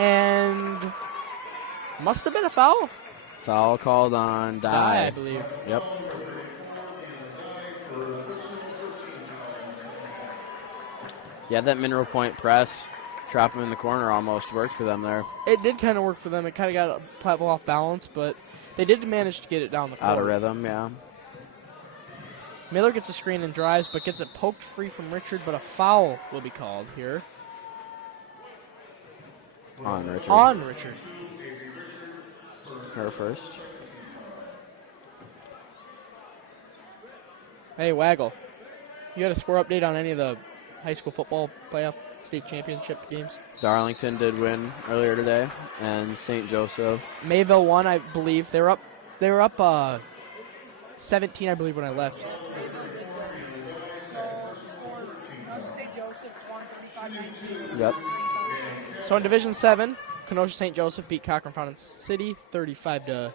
And must have been a foul. Foul called on Dye, I Dye. believe. Yep. Yeah, that Mineral Point press, trap him in the corner almost worked for them there. It did kind of work for them. It kind of got Platteville off balance, but they did manage to get it down the court. Out of rhythm, yeah. Miller gets a screen and drives, but gets it poked free from Richard, but a foul will be called here. On Richard. On Richard. Her first. Hey, Waggle. You got a score update on any of the high school football playoff state championship games? Darlington did win earlier today, and St. Joseph. Mayville won, I believe. They were up 17, I believe, when I left. St. Joseph's won 35-19. Yep. So in Division 7, Kenosha St. Joseph beat Cochran Fountain City 35-19.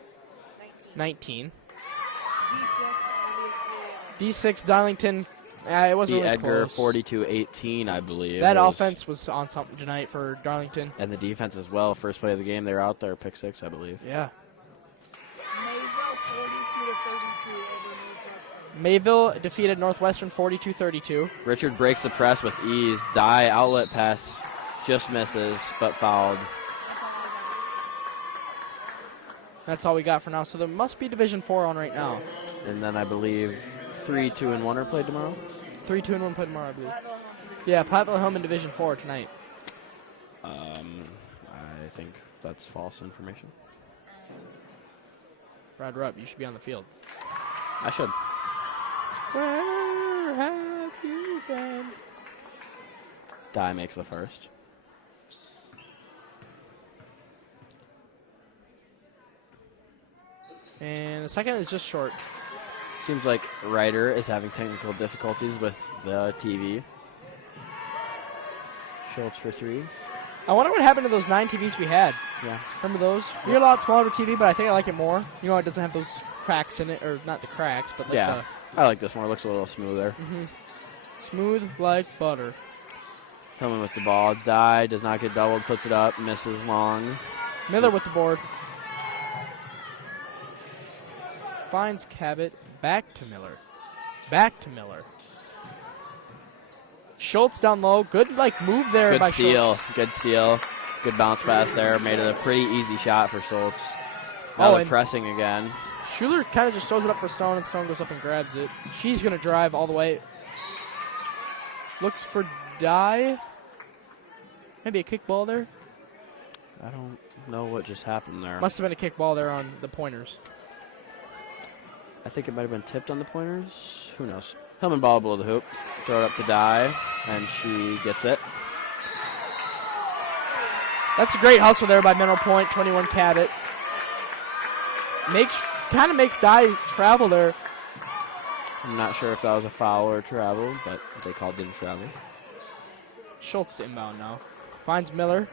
D6 Darlington, it wasn't The really Edgar close. 42-18, I believe. That It was- offense was on something tonight for Darlington. And the defense as well. First play of the game, they were out there, pick 6, I believe. Yeah. Mayville 42-32 over Northwestern. Mayville defeated Northwestern 42-32. Richard breaks the press with ease. Dye outlet pass just misses, but fouled. That's all we got for now. So there must be Division 4 on right now. And then I believe 3, 2, and 1 are played tomorrow. 3, 2, and 1 play tomorrow, I believe. Yeah, Platteville home in Division 4 tonight. I think that's false information. Brad Rupp, you should be on the field. I should. Where have you been? Dye makes the first. And the second is just short. Seems like Ryder is having technical difficulties with the TV. Schultz for 3. I wonder what happened to those 9 TVs we had. Yeah. Remember those? You're a lot smaller TV, but I think I like it more. You know, it doesn't have those cracks in it, or not the cracks, but like Yeah. I like this one. It looks a little smoother. smooth like butter. Hillman with the ball. Dye does not get doubled. Puts it up. Misses long. Miller with the board. Finds Cabot. Back to Miller. Back to Miller. Schultz down low. Good move there Good by seal. Schultz. Good seal. Good bounce pass there. Made it a pretty easy shot for Schultz. Now Oh, they're and- pressing again. Schuler kind of just throws it up for Stone, and Stone goes up and grabs it. She's going to drive all the way. Looks for Dye. Maybe a kick ball there. I don't know what just happened there. Must have been a kick ball there on the pointers. I think it might have been tipped on the pointers. Who knows? Hillman ball below the hoop. Throw it up to Dye, and she gets it. That's a great hustle there by Mineral Point, 21 Cabot. Kind of makes Dye travel there. I'm not sure if that was a foul or travel, but they called it a travel. Schultz to inbound now. Finds Miller.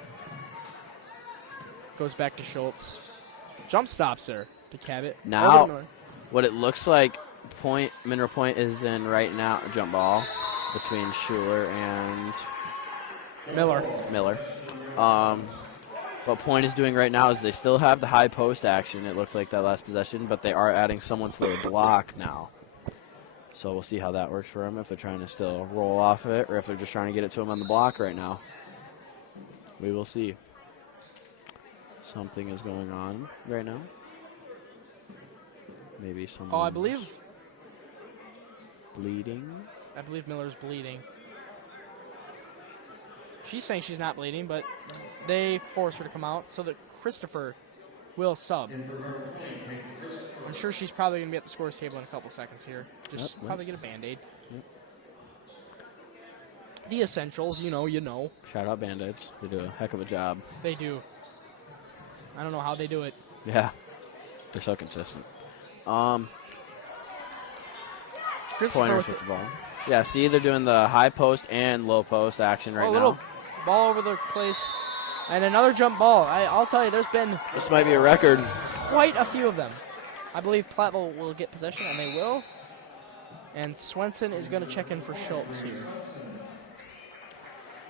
Goes back to Schultz. Jump stops her to Cabot. Now, Over north. what it looks like Mineral Point is in right now, jump ball between Schuler and Miller. What Point is doing right now is they still have the high post action, it looks like that last possession, but they are adding someone to their block now. So we'll see how that works for them, if they're trying to still roll off of it or if they're just trying to get it to him on the block right now. We will see. Something is going on right now. Maybe someone. Oh, I believe bleeding. Miller's bleeding. She's saying she's not bleeding, but they force her to come out so that Christopher will sub. I'm sure she's probably going to be at the scores table in a couple seconds here. Just Yep. probably get a Band-Aid. The essentials, you know. Shout out Band-Aids. They do a heck of a job. They do. I don't know how they do it. Yeah. They're so consistent. Christopher Pointers with the ball. Yeah, see, they're doing the high post and low post action right a now. little ball over the place. And another jump ball. I'll tell you, there's been This might be a record. quite a few of them. I believe Platteville will get possession, and they will. And Swenson is going to check in for Schultz here.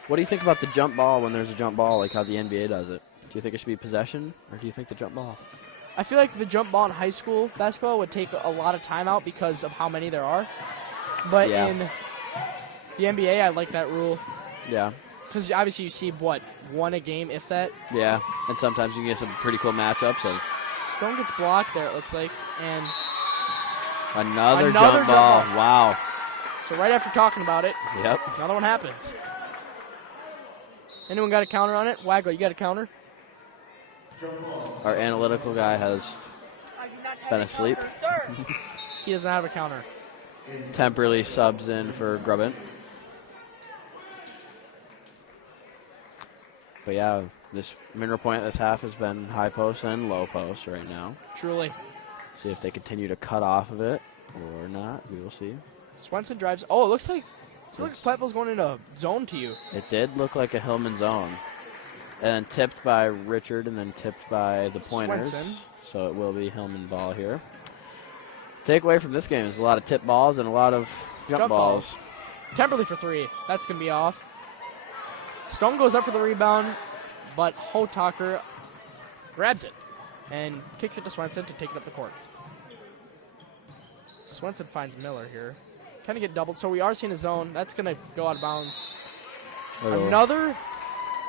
What do you think about the jump ball when there's a jump ball, like how the NBA does it? Do you think it should be possession, or do you think the jump ball? I feel like the jump ball in high school basketball would take a lot of time out because of how many there are. But Yeah. in the NBA, I like that rule. Yeah. Because obviously you see, one a game, if that. Yeah, and sometimes you can get some pretty cool matchups of Stone gets blocked there, it looks like. And another Another jump jump ball. ball. Wow. so right after talking about it, Yep. another one happens. Anyone got a counter on it? Waggle, you got a counter? Our analytical guy has I do not have been a asleep. counter, sir. He doesn't have a counter. Temporarily subs in for Grubbin. But yeah, this Mineral Point this half has been high post and low post right now. Truly. See if they continue to cut off of it or not. We will see. Swenson drives. Oh, it looks like This- Platteville's going into zone to you. It did look like a Hillman zone. And then tipped by Richard and then tipped by the Pointers. Swenson. So it will be Hillman ball here. Takeaway from this game is a lot of tip balls and a lot of jump balls. Temperley for 3. That's going to be off. Stone goes up for the rebound, but Hotaker grabs it and kicks it to Swenson to take it up the court. Swenson finds Miller here. Kind of get doubled, so we are seeing a zone. That's going to go out of bounds. Oh, Another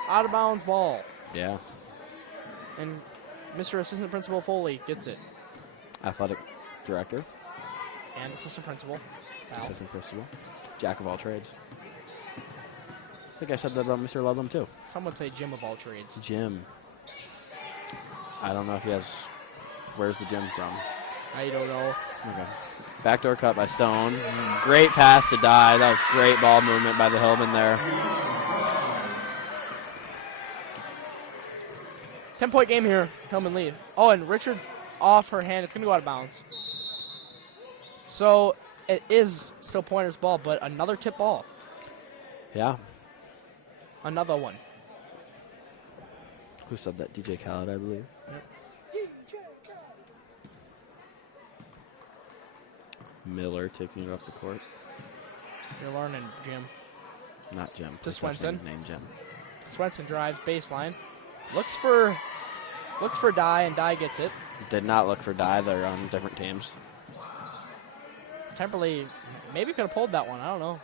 out of bounds ball. yeah. And Mr. Assistant Principal Foley gets it. Athletic director, And Assistant Principal. Foul. assistant principal, jack of all trades. I think I said that about Mr. Ludlam too. Some would say Jim of all trades. Jim. I don't know if he has. Where's the Jim from? I don't know. Okay. Backdoor cut by Stone. Great pass to Dye. That was great ball movement by the Hillman there. 10-point game here. Hillman lead. Oh, and Richard off her hand. It's going to go out of bounds. So it is still Pointer's ball, but another tip ball. Yeah. Another one. Who said that? DJ Khaled, I believe. Miller taking it up the court. You're learning, Jim. Not Jim. To Please stop saying Swenson. his name, Jim. Swenson drives baseline. Looks for Dye, and Dye gets it. Did not look for Dye. They're on different teams. Temperley maybe could have pulled that one. I don't know.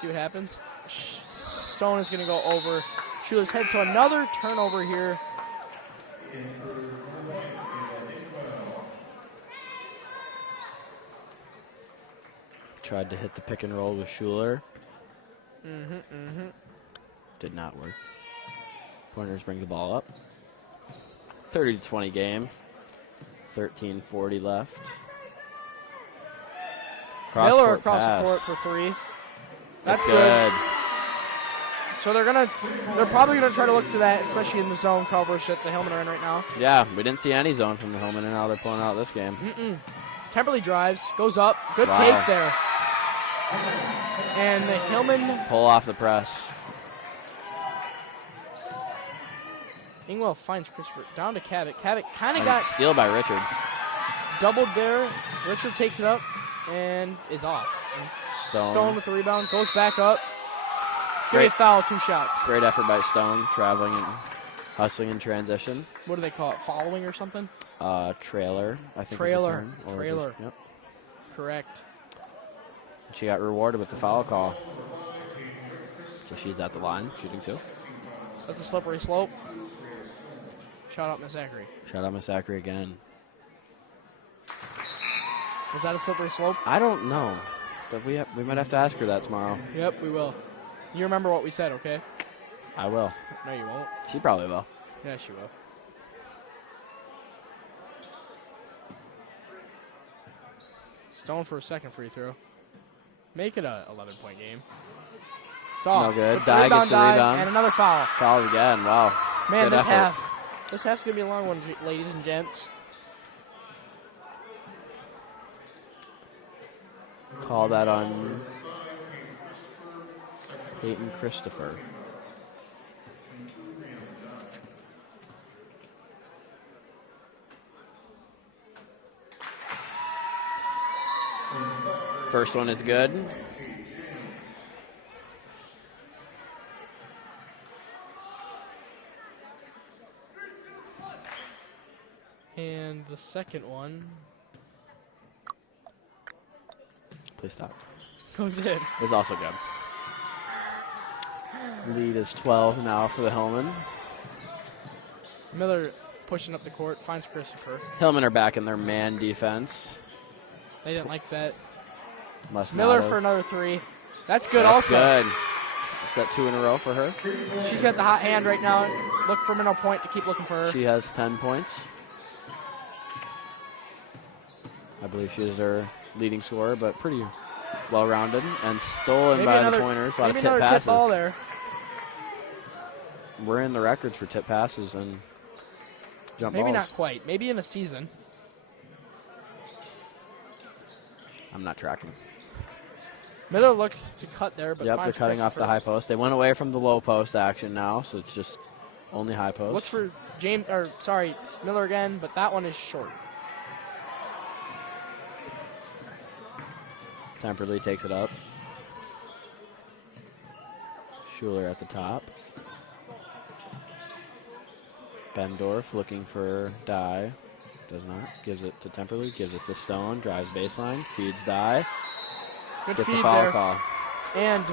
See what happens. Stone is going to go over Schuler's head. So another turnover here. Tried to hit the pick and roll with Schuler. Did not work. Pointers bring the ball up. 30-20 game. 13:40 left. Miller Cross-court across pass. the court for three. That's good. So they're probably gonna try to look to that, especially in the zone coverage that the Hillmen are in right now. Yeah, we didn't see any zone from the Hillmen, and now they're pulling out this game. Temperley drives, goes up, good Wow. take there. And the Hillmen, Pull off the press. Ingwell finds Christopher down to Cabot. Cabot kind of And got steal by Richard. doubled there. Richard takes it up and is off. And Stone with the rebound, goes back up. Give me a Great. foul, 2 shots. Great effort by Stone, traveling and hustling in transition. What do they call it? Following or something? Trailer, I think. Trailer. Is the term. Or Trailer. just- Yep. Correct. She got rewarded with the foul call. So she's at the line, shooting 2. That's a slippery slope. Shout out Miss Zachary. Shout out Miss Zachary again. Was that a slippery slope? I don't know, but we might have to ask her that tomorrow. Yep, we will. You remember what we said, okay? I will. No, you won't. She probably will. Yeah, she will. Stone for a second free throw. Make it a 11-point game. It's off. No good. With Dye gets the rebound. And another foul. Fouled again. Wow. Man, Good this effort. half's going to be a long one, ladies and gents. Call that on Peyton Christopher. First one is good. And the second one Please stop. goes in. Is also good. Lead is 12 now for the Hillmen. Miller pushing up the court, finds Christopher. Hillmen are back in their man defense. They didn't like that. Must Miller not have. for another 3. That's good That's also. good. Is that 2 in a row for her? She's got the hot hand right now. Look for Minnow Point to keep looking for her. She has 10 points. I believe she is their leading scorer, but pretty well-rounded and stolen Maybe by another, the pointers. A lot of maybe tip another passes. tip ball there. We're in the records for tip passes and jump Maybe balls. not quite. Maybe in a season. I'm not tracking. Miller looks to cut there, but Yep, they're finds cutting off the Christopher. high post. They went away from the low post action now, so it's just only high post. Looks for Miller again, but that one is short. Temperley takes it up. Schuler at the top. Bendorf looking for Dye. Does not. Gives it to Temperley. Gives it to Stone. Drives baseline. Feeds Dye. Good Gets feed a foul there. call. And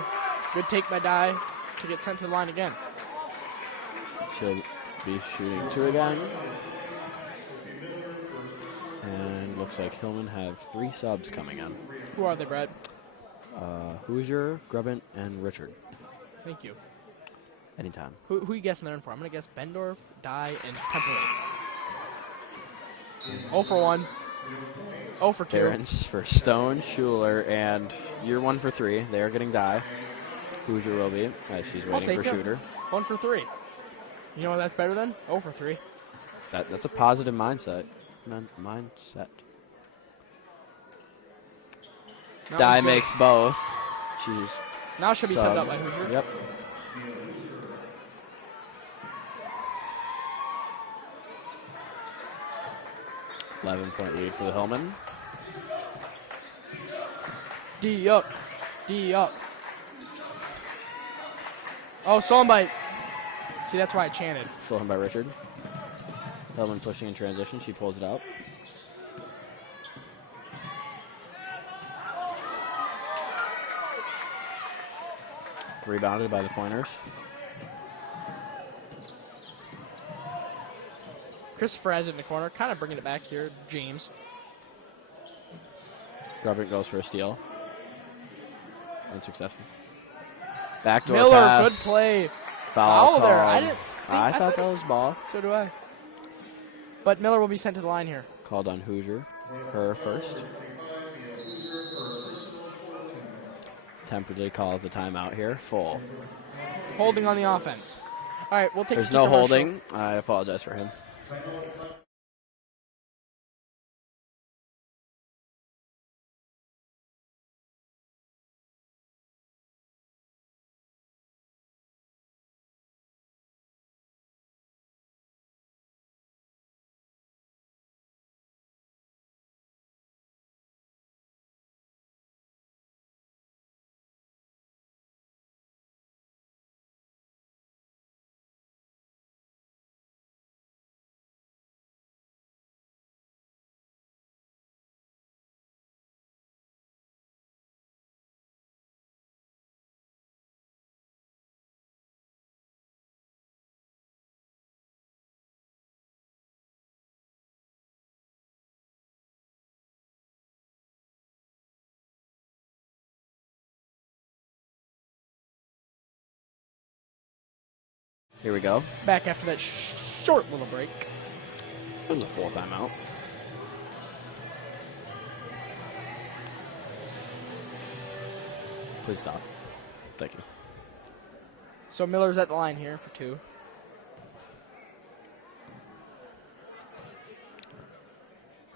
good take by Dye to get sent to the line again. She'll be shooting 2 again. And looks like Hillman have 3 subs coming in. Who are they, Brad? Hoosier, Grubbin, and Richard. Thank you. Anytime. Who you guessing they're in for? I'm going to guess Bendorf, Dye, and Temperley. 0 for 1. 0 for 2. Terrence for Stone, Schuler, and you're 1 for 3. They are getting Dye. Hoosier will be, as she's I'll waiting take for it. Shooter. 1 for 3. You know what that's better than? 0 for 3. That's a positive mindset. Mindset. Now Dye he's good. makes both. She's Now she'll be sent subbed. up by Hoosier. Yep. .11 lead for the Hillman. D up. D up. Oh, stolen by. See, that's why I chanted. Stolen by Richard. Hillman pushing in transition. She pulls it out. Rebounded by the Pointers. Christopher has it in the corner, kind of bringing it back here. James. Grubbert goes for a steal. Unsuccessful. Backdoor Miller, pass. good play. Foul there. called. I I thought that was ball. So do I. But Miller will be sent to the line here. Called on Hoosier. Her first. Temporarily calls the timeout here. Full. Holding on the offense. All right, we'll take There's a no commercial. holding. I apologize for him. Here we go. Back after that short little break. It was a full timeout. Please stop. Thank you. So Miller's at the line here for 2.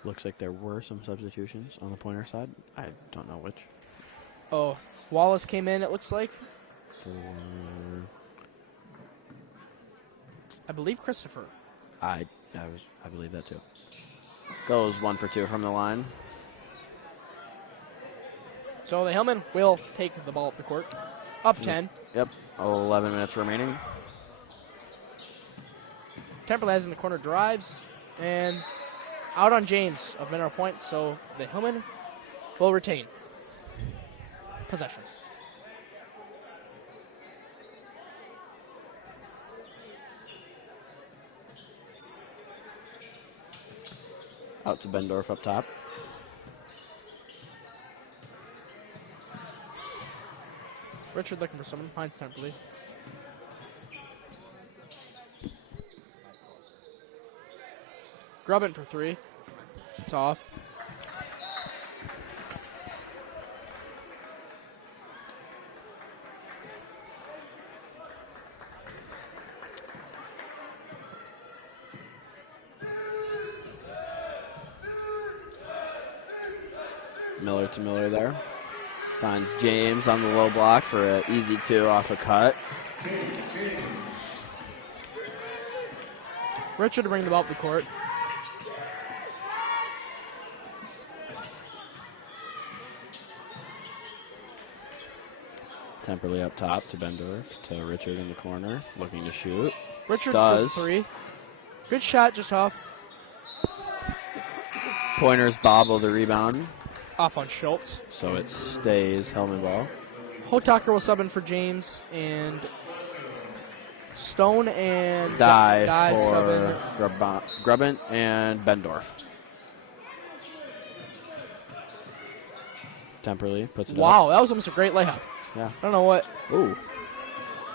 Looks like there were some substitutions on the Pointer side. I don't know which. Oh, Wallace came in, it looks like. For I believe Christopher. I believe that too. Goes 1 for 2 from the line. So the Hillman will take the ball up the court. Up 10. Yep. 11 minutes remaining. Temperley in the corner drives. And out on James of Mineral Point. So the Hillman will retain possession. Out to Bendorf up top. Richard looking for someone. Finds Temperley. Grubbin for 3. It's off. Miller to Miller there. Finds James on the low block for an easy 2 off a cut. Richard to bring the ball up the court. Temperley up top to Bendorf to Richard in the corner, looking to shoot. Richard Does. for 3. Good shot, just off. Pointers bobble the rebound, Off on Schultz. so it stays Hellman ball. Hotaker will sub in for James, and Stone and Die sub for in. Grubbin and Bendorf. Temperley puts it up. Wow, that was almost a great layup. Yeah. I don't know what. Ooh.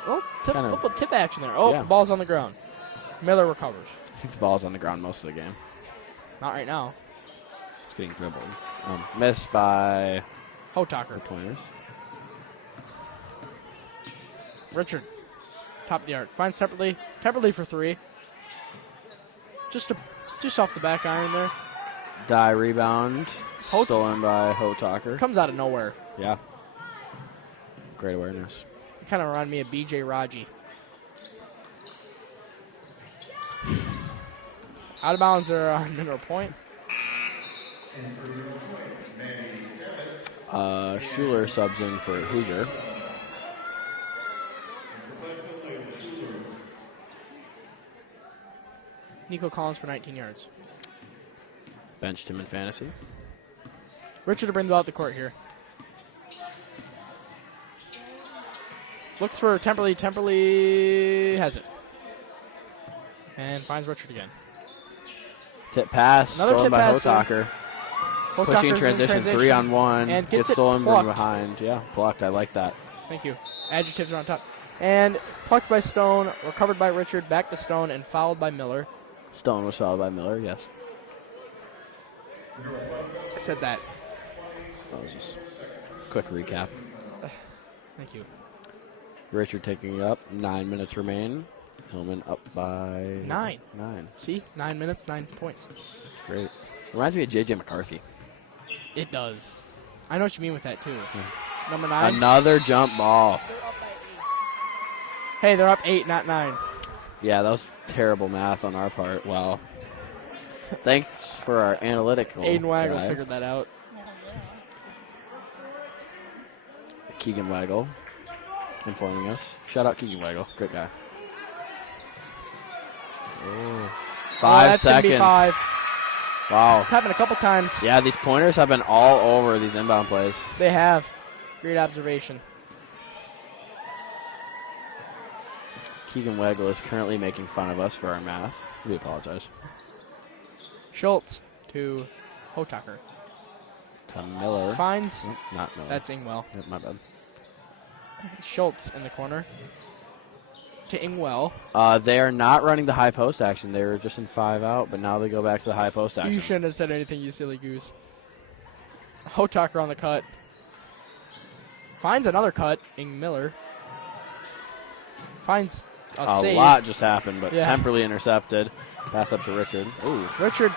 Oh, Kinda- little tip action there. Oh, Yeah. ball's on the ground. Miller recovers. I think the ball's on the ground most of the game. Not right now. It's getting dribbled. Missed by the Hotaker. Pointers. Richard. Top of the arc. Finds Temperley. Temperley for 3. Just off the back iron there. Die rebound. Hot- Stolen by Hotaker. Comes out of nowhere. Yeah. Great awareness. kind of remind me of B.J. Raji. Out of bounds there on Mineral Point. Schuler subs in for Hoosier. Nico Collins for 19 yards. Benched him in fantasy. Richard to bring the ball out the court here. Looks for Temperley. Temperley has it. And finds Richard again. Tip pass. Another stolen tip by pass. Hotaker. Pushing in transition. 3-on-1. And gets it stolen from plucked. behind. Yeah, blocked. I like that. Thank you. Adjectives are on top. And plucked by Stone, recovered by Richard, back to Stone, and fouled by Miller. Stone was fouled by Miller, yes. I said that. That was just a quick recap. Thank you. Richard taking it up. 9 minutes remain. Hillman up by 9. 9. See? 9 minutes, 9 points. Great. Reminds me of J.J. McCarthy. It does. I know what you mean with that, too. Number 9. Another jump ball. Hey, they're up 8, not 9. Yeah, that was terrible math on our part. Wow. Thanks for our analytical Aiden Waggle guy. figured that out. Keegan Waggle informing us. Shout out Keegan Waggle. Great guy. Oh. 5 that's gonna be seconds. 5. Wow. It's happened a couple times. Yeah, these pointers have been all over these inbound plays. They have. Great observation. Keegan Waggle is currently making fun of us for our math. We apologize. Schultz to Hotaker. To Miller. Finds. Oh, not Miller. That's Ingwell. Yep, my bad. Schultz in the corner. To Ingwell. They are not running the high post action. They were just in 5 out, but now they go back to the high post action. You shouldn't have said anything, you silly goose. Hotaker on the cut. Finds another cut. Ing Miller. Finds a save. lot just happened, but Yeah. Temperley intercepted. Pass up to Richard. Ooh. Richard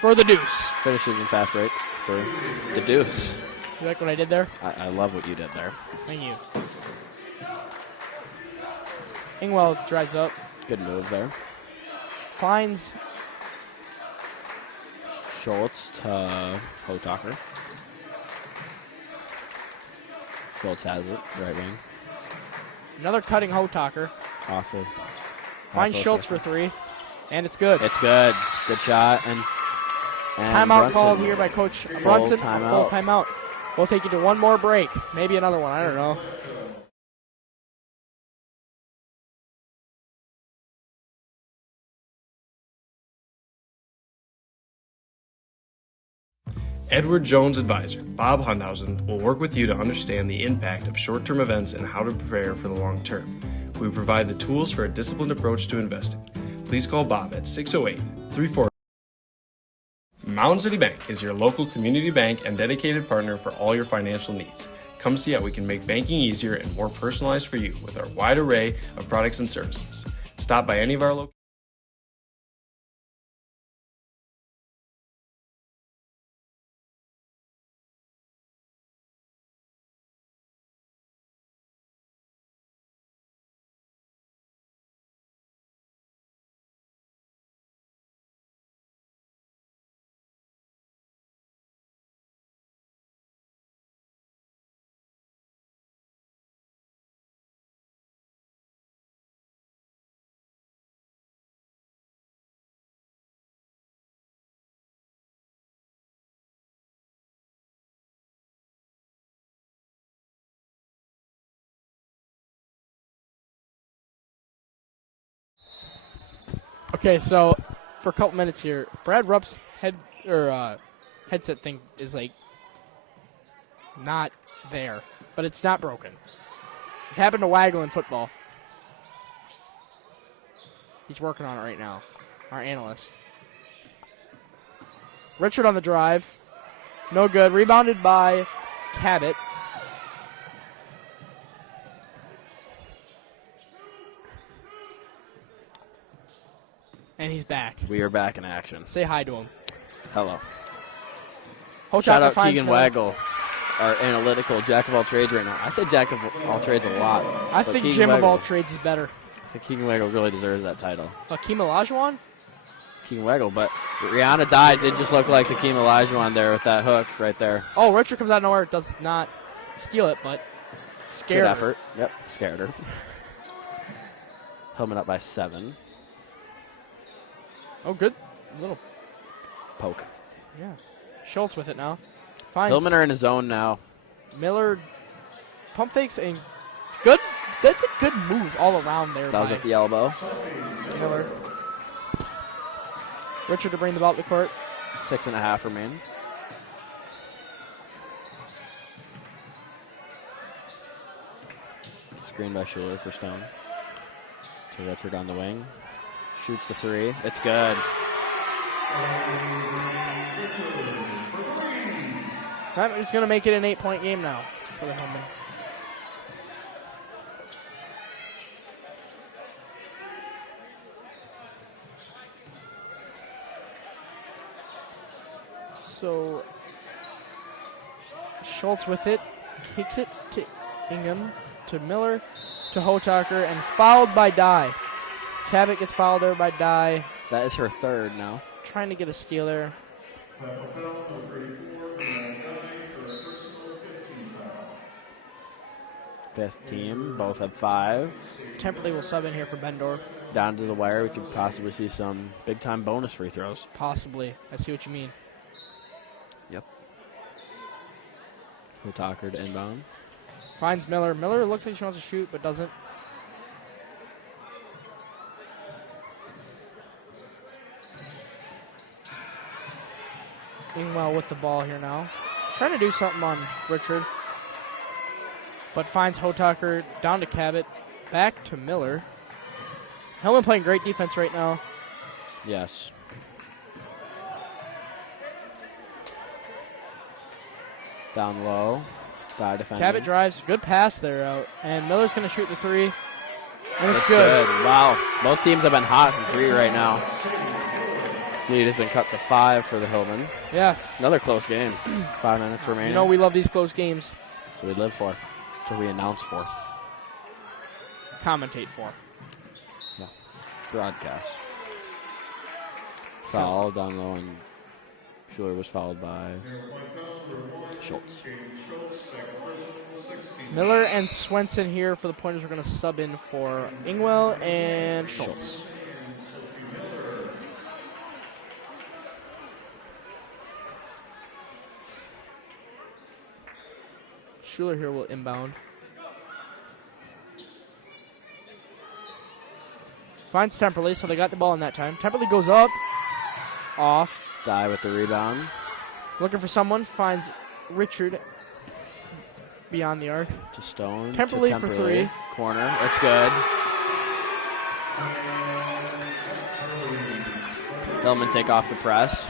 for the deuce. Finishes in fast break for the deuce. You like what I did there? I love what you did there. Thank you. Ingwell drives up. Good move there. Finds Schultz to Hotaker. Schultz has it. Right wing. another cutting Hotaker. Off of. Finds Schultz for 3. And it's good. It's good. Good shot. And Timeout Brunson. called here by Coach Full Brunson. timeout. Full timeout. We'll take you to one more break. Maybe another one. I don't know. Edward Jones Advisor, Bob Hundhausen, will work with you to understand the impact of short-term events and how to prepare for the long term. We provide the tools for a disciplined approach to investing. Please call Bob at 608-34. Mountain City Bank is your local community bank and dedicated partner for all your financial needs. Come see how we can make banking easier and more personalized for you with our wide array of products and services. Stop by any of our locations. Okay, so for a couple minutes here, Brad Rupp's headset thing is like not there, but it's not broken. It happened to Waggle in football. He's working on it right now, our analyst. Richard on the drive. No good. Rebounded by Cabot. And he's back. We are back in action. Say hi to him. Hello. Hotaker Shout out finds Keegan Miller. Waggle. our analytical jack of all trades right now. I say jack of all trades a lot. I but think Keegan Jim of all Waggle- trades is better. I think Keegan Waggle really deserves that title. Hakeem Olajuwon? Keegan Waggle, but Rihanna Dye did just look like Hakeem Olajuwon there with that hook right there. Oh, Richard comes out of nowhere. Does not steal it, but Good scared her. effort. Yep, scared her. Hillman up by 7. Oh, good little Poke. Yeah. Schultz with it now. Finds Hillman are in his zone now. Miller pump fakes and good. That's a good move all around there. That was by at the elbow. Miller. Richard to bring the ball to the court. 6.5 remain. Screen by Schuler for Stone. To Richard on the wing. Shoots the 3. It's good. That is going to make it an 8-point game now for the Hillman. So Schultz with it, kicks it to Ingham, to Miller, to Hotaker, and fouled by Dye. Cabot gets fouled there by Dye. That is her 3rd now. Trying to get a steal there. Fifth team. Both have 5. Temperley will sub in here for Bendorf. Down to the wire. We could possibly see some big-time bonus free throws. Possibly. I see what you mean. Yep. Hotaker to inbound. Finds Miller. Miller looks like she wants to shoot, but doesn't. Ingwell with the ball here now. Trying to do something on Richard. But finds Hotaker down to Cabot. Back to Miller. Hellman playing great defense right now. Yes. Down low. Die defending. Cabot drives. Good pass there out. And Miller's going to shoot the 3. And it's That's good. good. Wow. Both teams have been hot from 3 right now. Lead has been cut to 5 for the Hillman. Yeah. Another close game. 5 minutes remaining. You know we love these close games. So we live for. So we announce for. Commentate for. Yeah. Broadcast. Foul down low, and Schuler was fouled by Schultz. Miller and Swenson here for the Pointers. We're going to sub in for Ingwell and Schultz. Schuler here will inbound. Finds Temperley, so they got the ball in that time. Temperley goes up, off, Die with the rebound. looking for someone, finds Richard beyond the arc. To Stone. Temperley to for Temperley. 3. Corner. It's good. Hillman take off the press.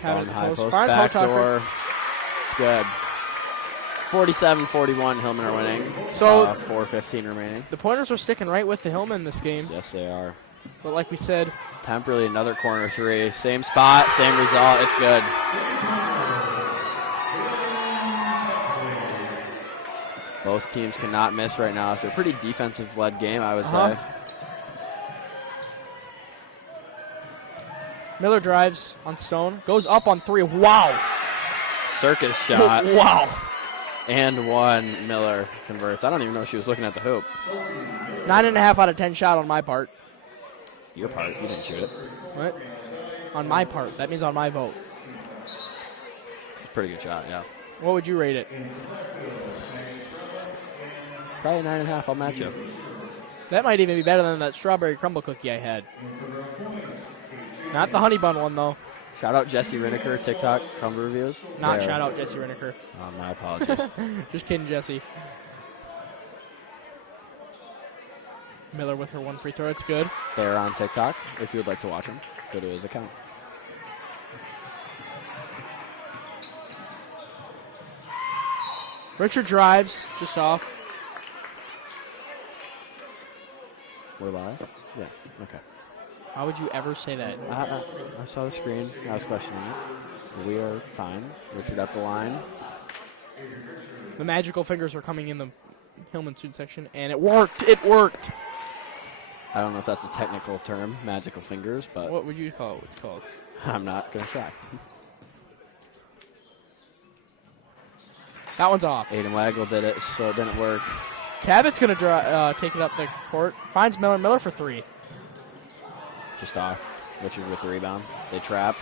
Cabot Down at high the post. post. Finds Back Hotaker. door. It's good. 47-41. Hillman are winning. So 4:15 remaining. the Pointers are sticking right with the Hillman this game. Yes, they are. But like we said, Temperley, another corner 3. Same spot, same result. It's good. Both teams cannot miss right now. It's a pretty defensive-led game, I would say. Miller drives on Stone. Goes up on 3. Wow. Circus shot. Wow. And 1. Miller converts. I don't even know if she was looking at the hoop. 9.5 out of 10 shot on my part. Your part. You didn't shoot it. What? On my part. That means on my vote. It's a pretty good shot, yeah. What would you rate it? Probably 9.5. I'll match you. That might even be better than that strawberry crumble cookie I had. Not the honey bun one, though. Shout out Jesse Riniker, TikTok Crumble Reviews. Not They're- shout out Jesse Riniker. My apologies. Just kidding, Jesse. Miller with her 1 free throw. It's good. They're on TikTok. If you would like to watch him, go to his account. Richard drives, just off. We're live? Yeah, okay. How would you ever say that? I saw the screen. I was questioning it. We are fine. Richard up the line. The magical fingers are coming in the Hillman student section, and it worked. It worked. I don't know if that's a technical term, magical fingers, but What would you call it? What's it called? I'm not going to try. That one's off. Aiden Waggle did it, so it didn't work. Cabot's going to take it up the court. Finds Miller. Miller for three. Just off. Richard with the rebound. They trap.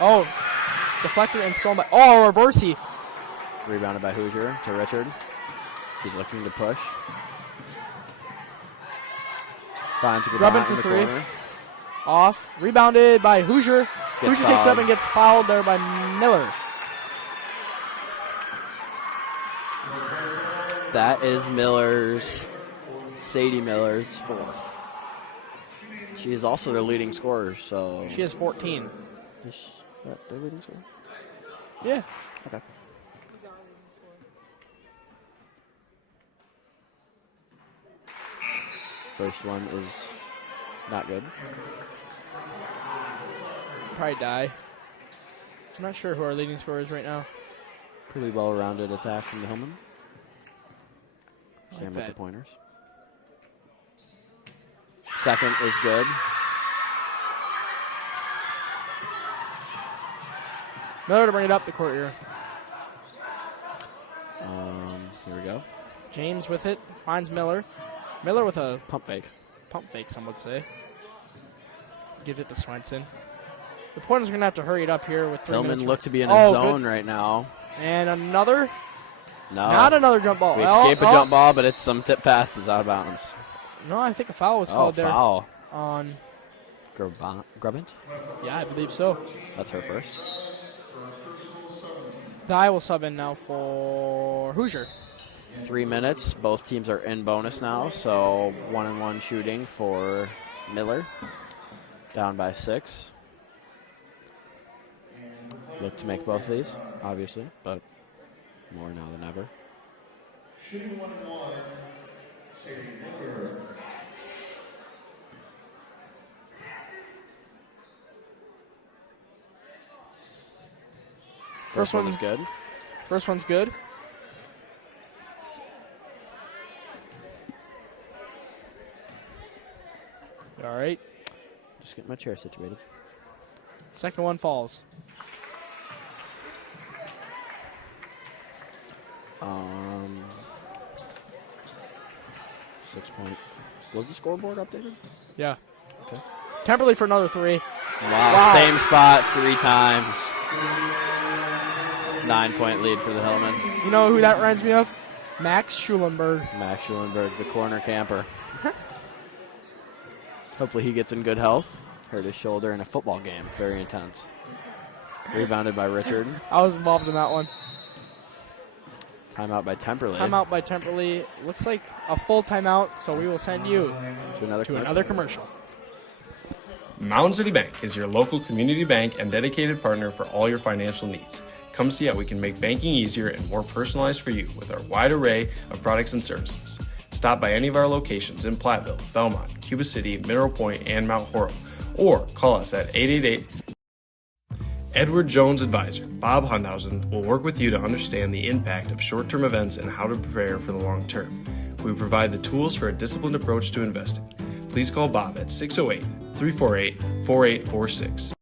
Oh, deflected and stolen by. Oh, Varsity. Rebounded by Hoosier to Richard. She's looking to push. Finds Grubbin Grabant for in the three. corner. Off. Rebounded by Hoosier. Gets Hoosier takes it up fouled. and gets fouled there by Miller. That is Sadie Miller's fourth. She is also their leading scorer, so. She has 14. Is that their leading scorer? Yeah. Okay. He's our leading scorer. First one is not good. Probably die. I'm not sure who our leading scorer is right now. Pretty well-rounded attack from the Hillman. I Same like with the that. pointers. Second is good. Miller to bring it up the court here. Here we go. James with it. Finds Miller. Miller with a Pump fake. pump fake, some would say. Gives it to Swenson. The Pointers are going to have to hurry it up here with 3 minutes. Hillman look to be in a Oh, zone good. right now. And another. No. Not another jump ball. We Oh, escape a oh. jump ball, but it's some tip passes out of bounds. No, I think a foul was Oh, called there. foul. On. Grubbant? Yeah, I believe so. That's her first. Dye will sub in now for Hoosier. 3 minutes. Both teams are in bonus now, so 1-and-1 shooting for Miller. Down by 6. Look to make both of these, obviously, but more now than ever. Shooting 1-1, Sadie Miller. First one one- is good. First one's good. All right. Just get my chair situated. Second one falls. 6 point. Was the scoreboard updated? Yeah. Okay. Temperley for another three. Wow. Same spot 3 times. 9-point lead for the Hillman. You know who that reminds me of? Max Schulenberg. Max Schulenberg, the corner camper. Hopefully he gets in good health. Hurt his shoulder in a football game. Very intense. Rebounded by Richard. I was involved in that one. Timeout by Temperley. Timeout by Temperley. Looks like a full timeout, so we will send you To another to commercial. another commercial. Mountain City Bank is your local community bank and dedicated partner for all your financial needs. Come see how we can make banking easier and more personalized for you with our wide array of products and services. Stop by any of our locations in Platteville, Belmont, Cuba City, Mineral Point, and Mount Horeb, or call us at 888. Edward Jones Advisor, Bob Hundhausen, will work with you to understand the impact of short-term events and how to prepare for the long term. We provide the tools for a disciplined approach to investing. Please call Bob at 608-348-4846.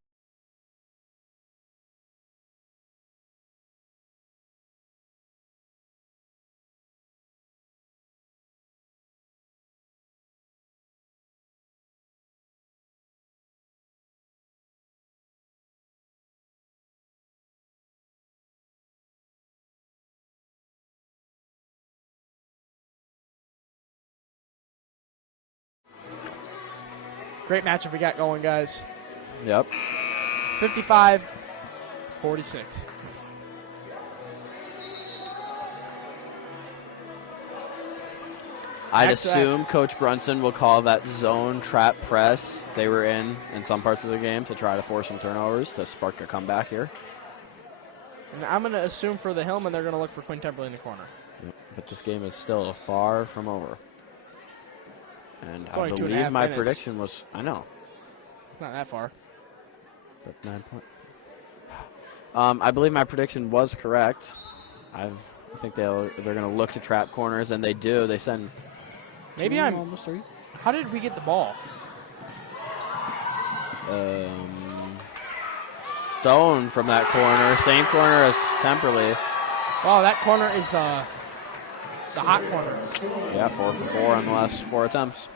Great matchup we got going, guys. Yep. 55-46. I'd Back to assume Coach Brunson will call that zone trap press they were in some parts of the game to try to force some turnovers to spark a comeback here. And I'm going to assume for the Hillman they're going to look for Quinn Temperley in the corner. Yep, but this game is still far from over. And It's I only 2.5 believe my minutes. prediction was, I know, It's not that far. but 9 point. I believe my prediction was correct. I think they're going to look to trap corners, and they do. They send Maybe two, I'm. almost 3. How did we get the ball? Stone from that corner, same corner as Temperley. Wow, that corner is the hot corner. Yeah, 4 for 4 on the last 4 attempts.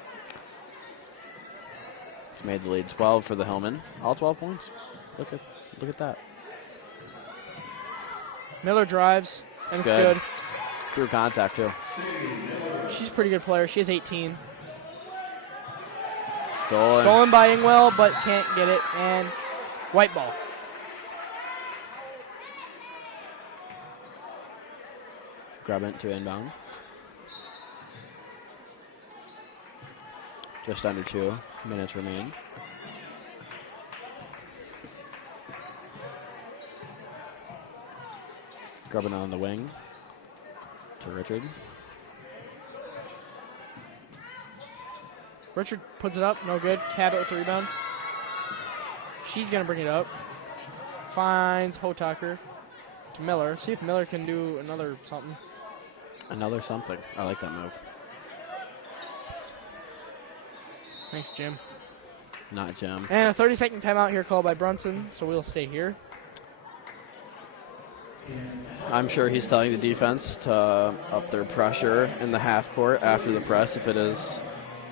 He's made the lead 12 for the Hillman. All 12 points. Look at that. Miller drives, and it's good. good. Through contact too. She's a pretty good player. She has 18. Stolen. By Ingwell, but can't get it. And white ball. Grab it to inbound. Just under 2 minutes remain. Grubbing on the wing to Richard. Richard puts it up, no good. Cabot with the rebound. She's going to bring it up. Finds Hotaker to Miller. See if Miller can do another something. Another something. I like that move. Thanks, Jim. Not Jim. And a 30-second timeout here called by Brunson, so we'll stay here. I'm sure he's telling the defense to up their pressure in the half court after the press if it is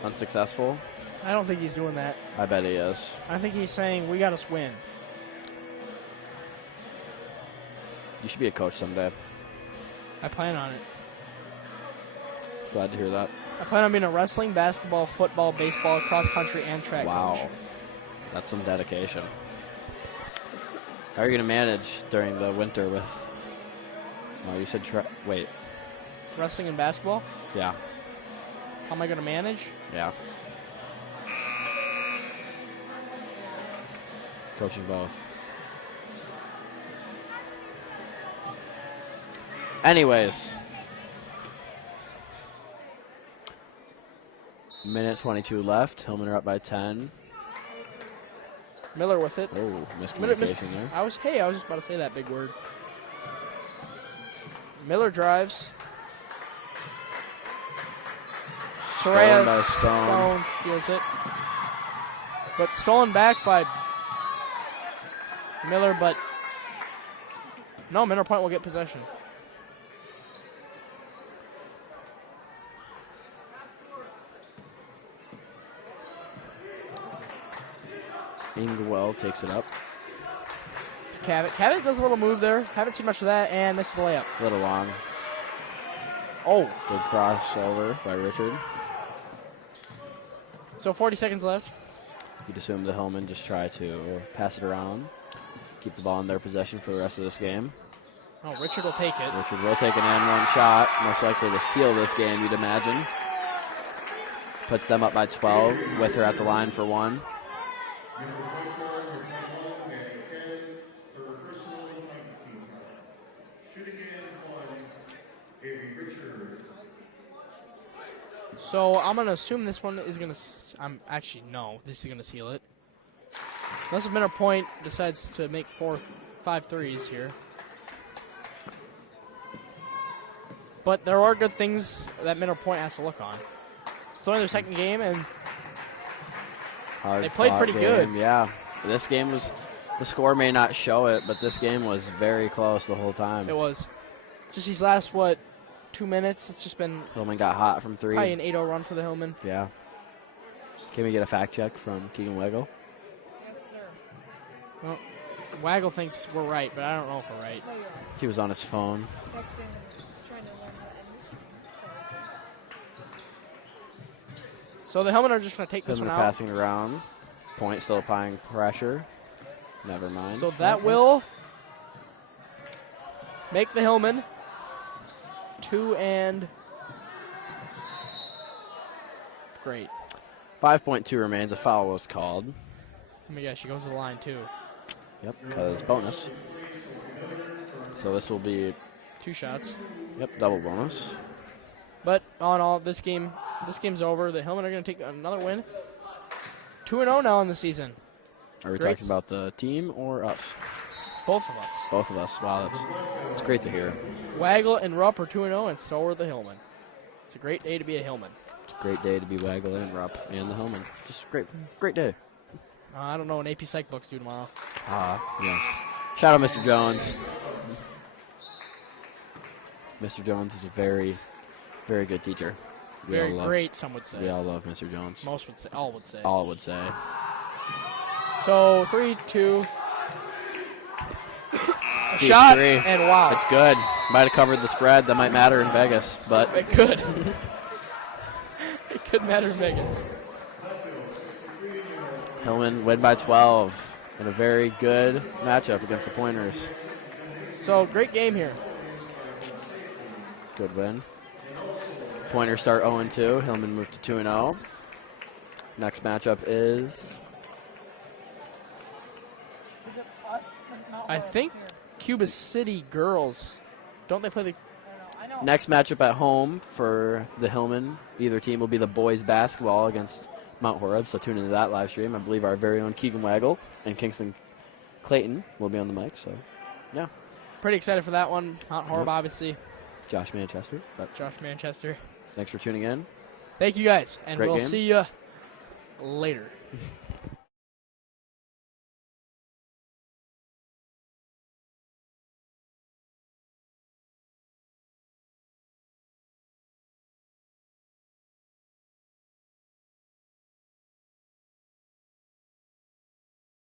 unsuccessful. I don't think he's doing that. I bet he is. I think he's saying, we got to win. You should be a coach someday. I plan on it. Glad to hear that. I plan on being a wrestling, basketball, football, baseball, cross country, and track Wow. coach. That's some dedication. How are you going to manage during the winter with... Oh, you said... Wait. Wrestling and basketball? Yeah. How am I going to manage? Yeah. Coaching both. Anyways. Minute 22 left. Hillman are up by 10. Miller with it. Oh, Miller miscommunication there. I was just about to say that big word. Miller drives. Stolen by Stone steals it. But stolen back by Miller, but no, Minor Point will get possession. Ingwell takes it up. Cabot. Cabot does a little move there. Haven't seen much of that, and misses the layup. A little long. Oh, Good crossover by Richard. so 40 seconds left. You'd assume the Hillmen just try to pass it around, keep the ball in their possession for the rest of this game. Oh, Richard will take it. Richard will take an and one shot, most likely to seal this game, you'd imagine. Puts them up by 12, with her at the line for 1. So I'm going to assume this one is going to... no, this is going to seal it. Unless Minor Point decides to make 5 threes here. But there are good things that Minor Point has to look on. It's only their second game, and they played pretty good. Yeah, this game was... The score may not show it, but this game was very close the whole time. It was. Just these last, 2 minutes, it's just been Hillman got hot from 3. probably an 8-0 run for the Hillman. Yeah. Can we get a fact check from Keegan Wiggle? Yes, sir. Well, Waggle thinks we're right, but I don't know if we're right. No, you're right. He was on his phone. Texting, trying to learn how to end this stream. Sorry. So the Hillmen are just going to take this Hillman one out. passing it around. Point still applying pressure. Never mind. So that will make the Hillman 2 and... Great. 5.2 remains. A foul was called. Oh my gosh, she goes to the line too. Yep, because bonus. So this will be, 2 shots. yep, double bonus. But all in all, this game's over. The Hillmen are going to take another win. 2-0 now in the season. Are we Great. talking about the team or us? Both of us. Both of us. Wow, it's great to hear. Waggle and Rupp are 2-0, and so are the Hillmen. It's a great day to be a Hillman. It's a great day to be Waggle and Rupp and the Hillman. Just great day. I don't know what AP Psych books do tomorrow. Yes. Shout out Mr. Jones. Mr. Jones is a very, very good teacher. Very great, some would say. We all love Mr. Jones. Most would say. All would say. All would say. So 3-2. A Deep shot, 3. and wow. It's good. Might have covered the spread. That might matter in Vegas, but It could. It could matter in Vegas. Hillman win by 12 in a very good matchup against the Pointers. So great game here. Good win. Pointers start 0-2. Hillman move to 2-0. Next matchup is I think Cuba City girls. Don't they play the... next matchup at home for the Hillman. Either team will be the boys basketball against Mount Horeb, so tune into that live stream. I believe our very own Keegan Waggle and Kingston Clayton will be on the mic, so yeah. Pretty excited for that one. Mount Horeb, obviously. Josh Manchester. But Josh Manchester. thanks for tuning in. Thank you guys, and Great we'll game. see you later.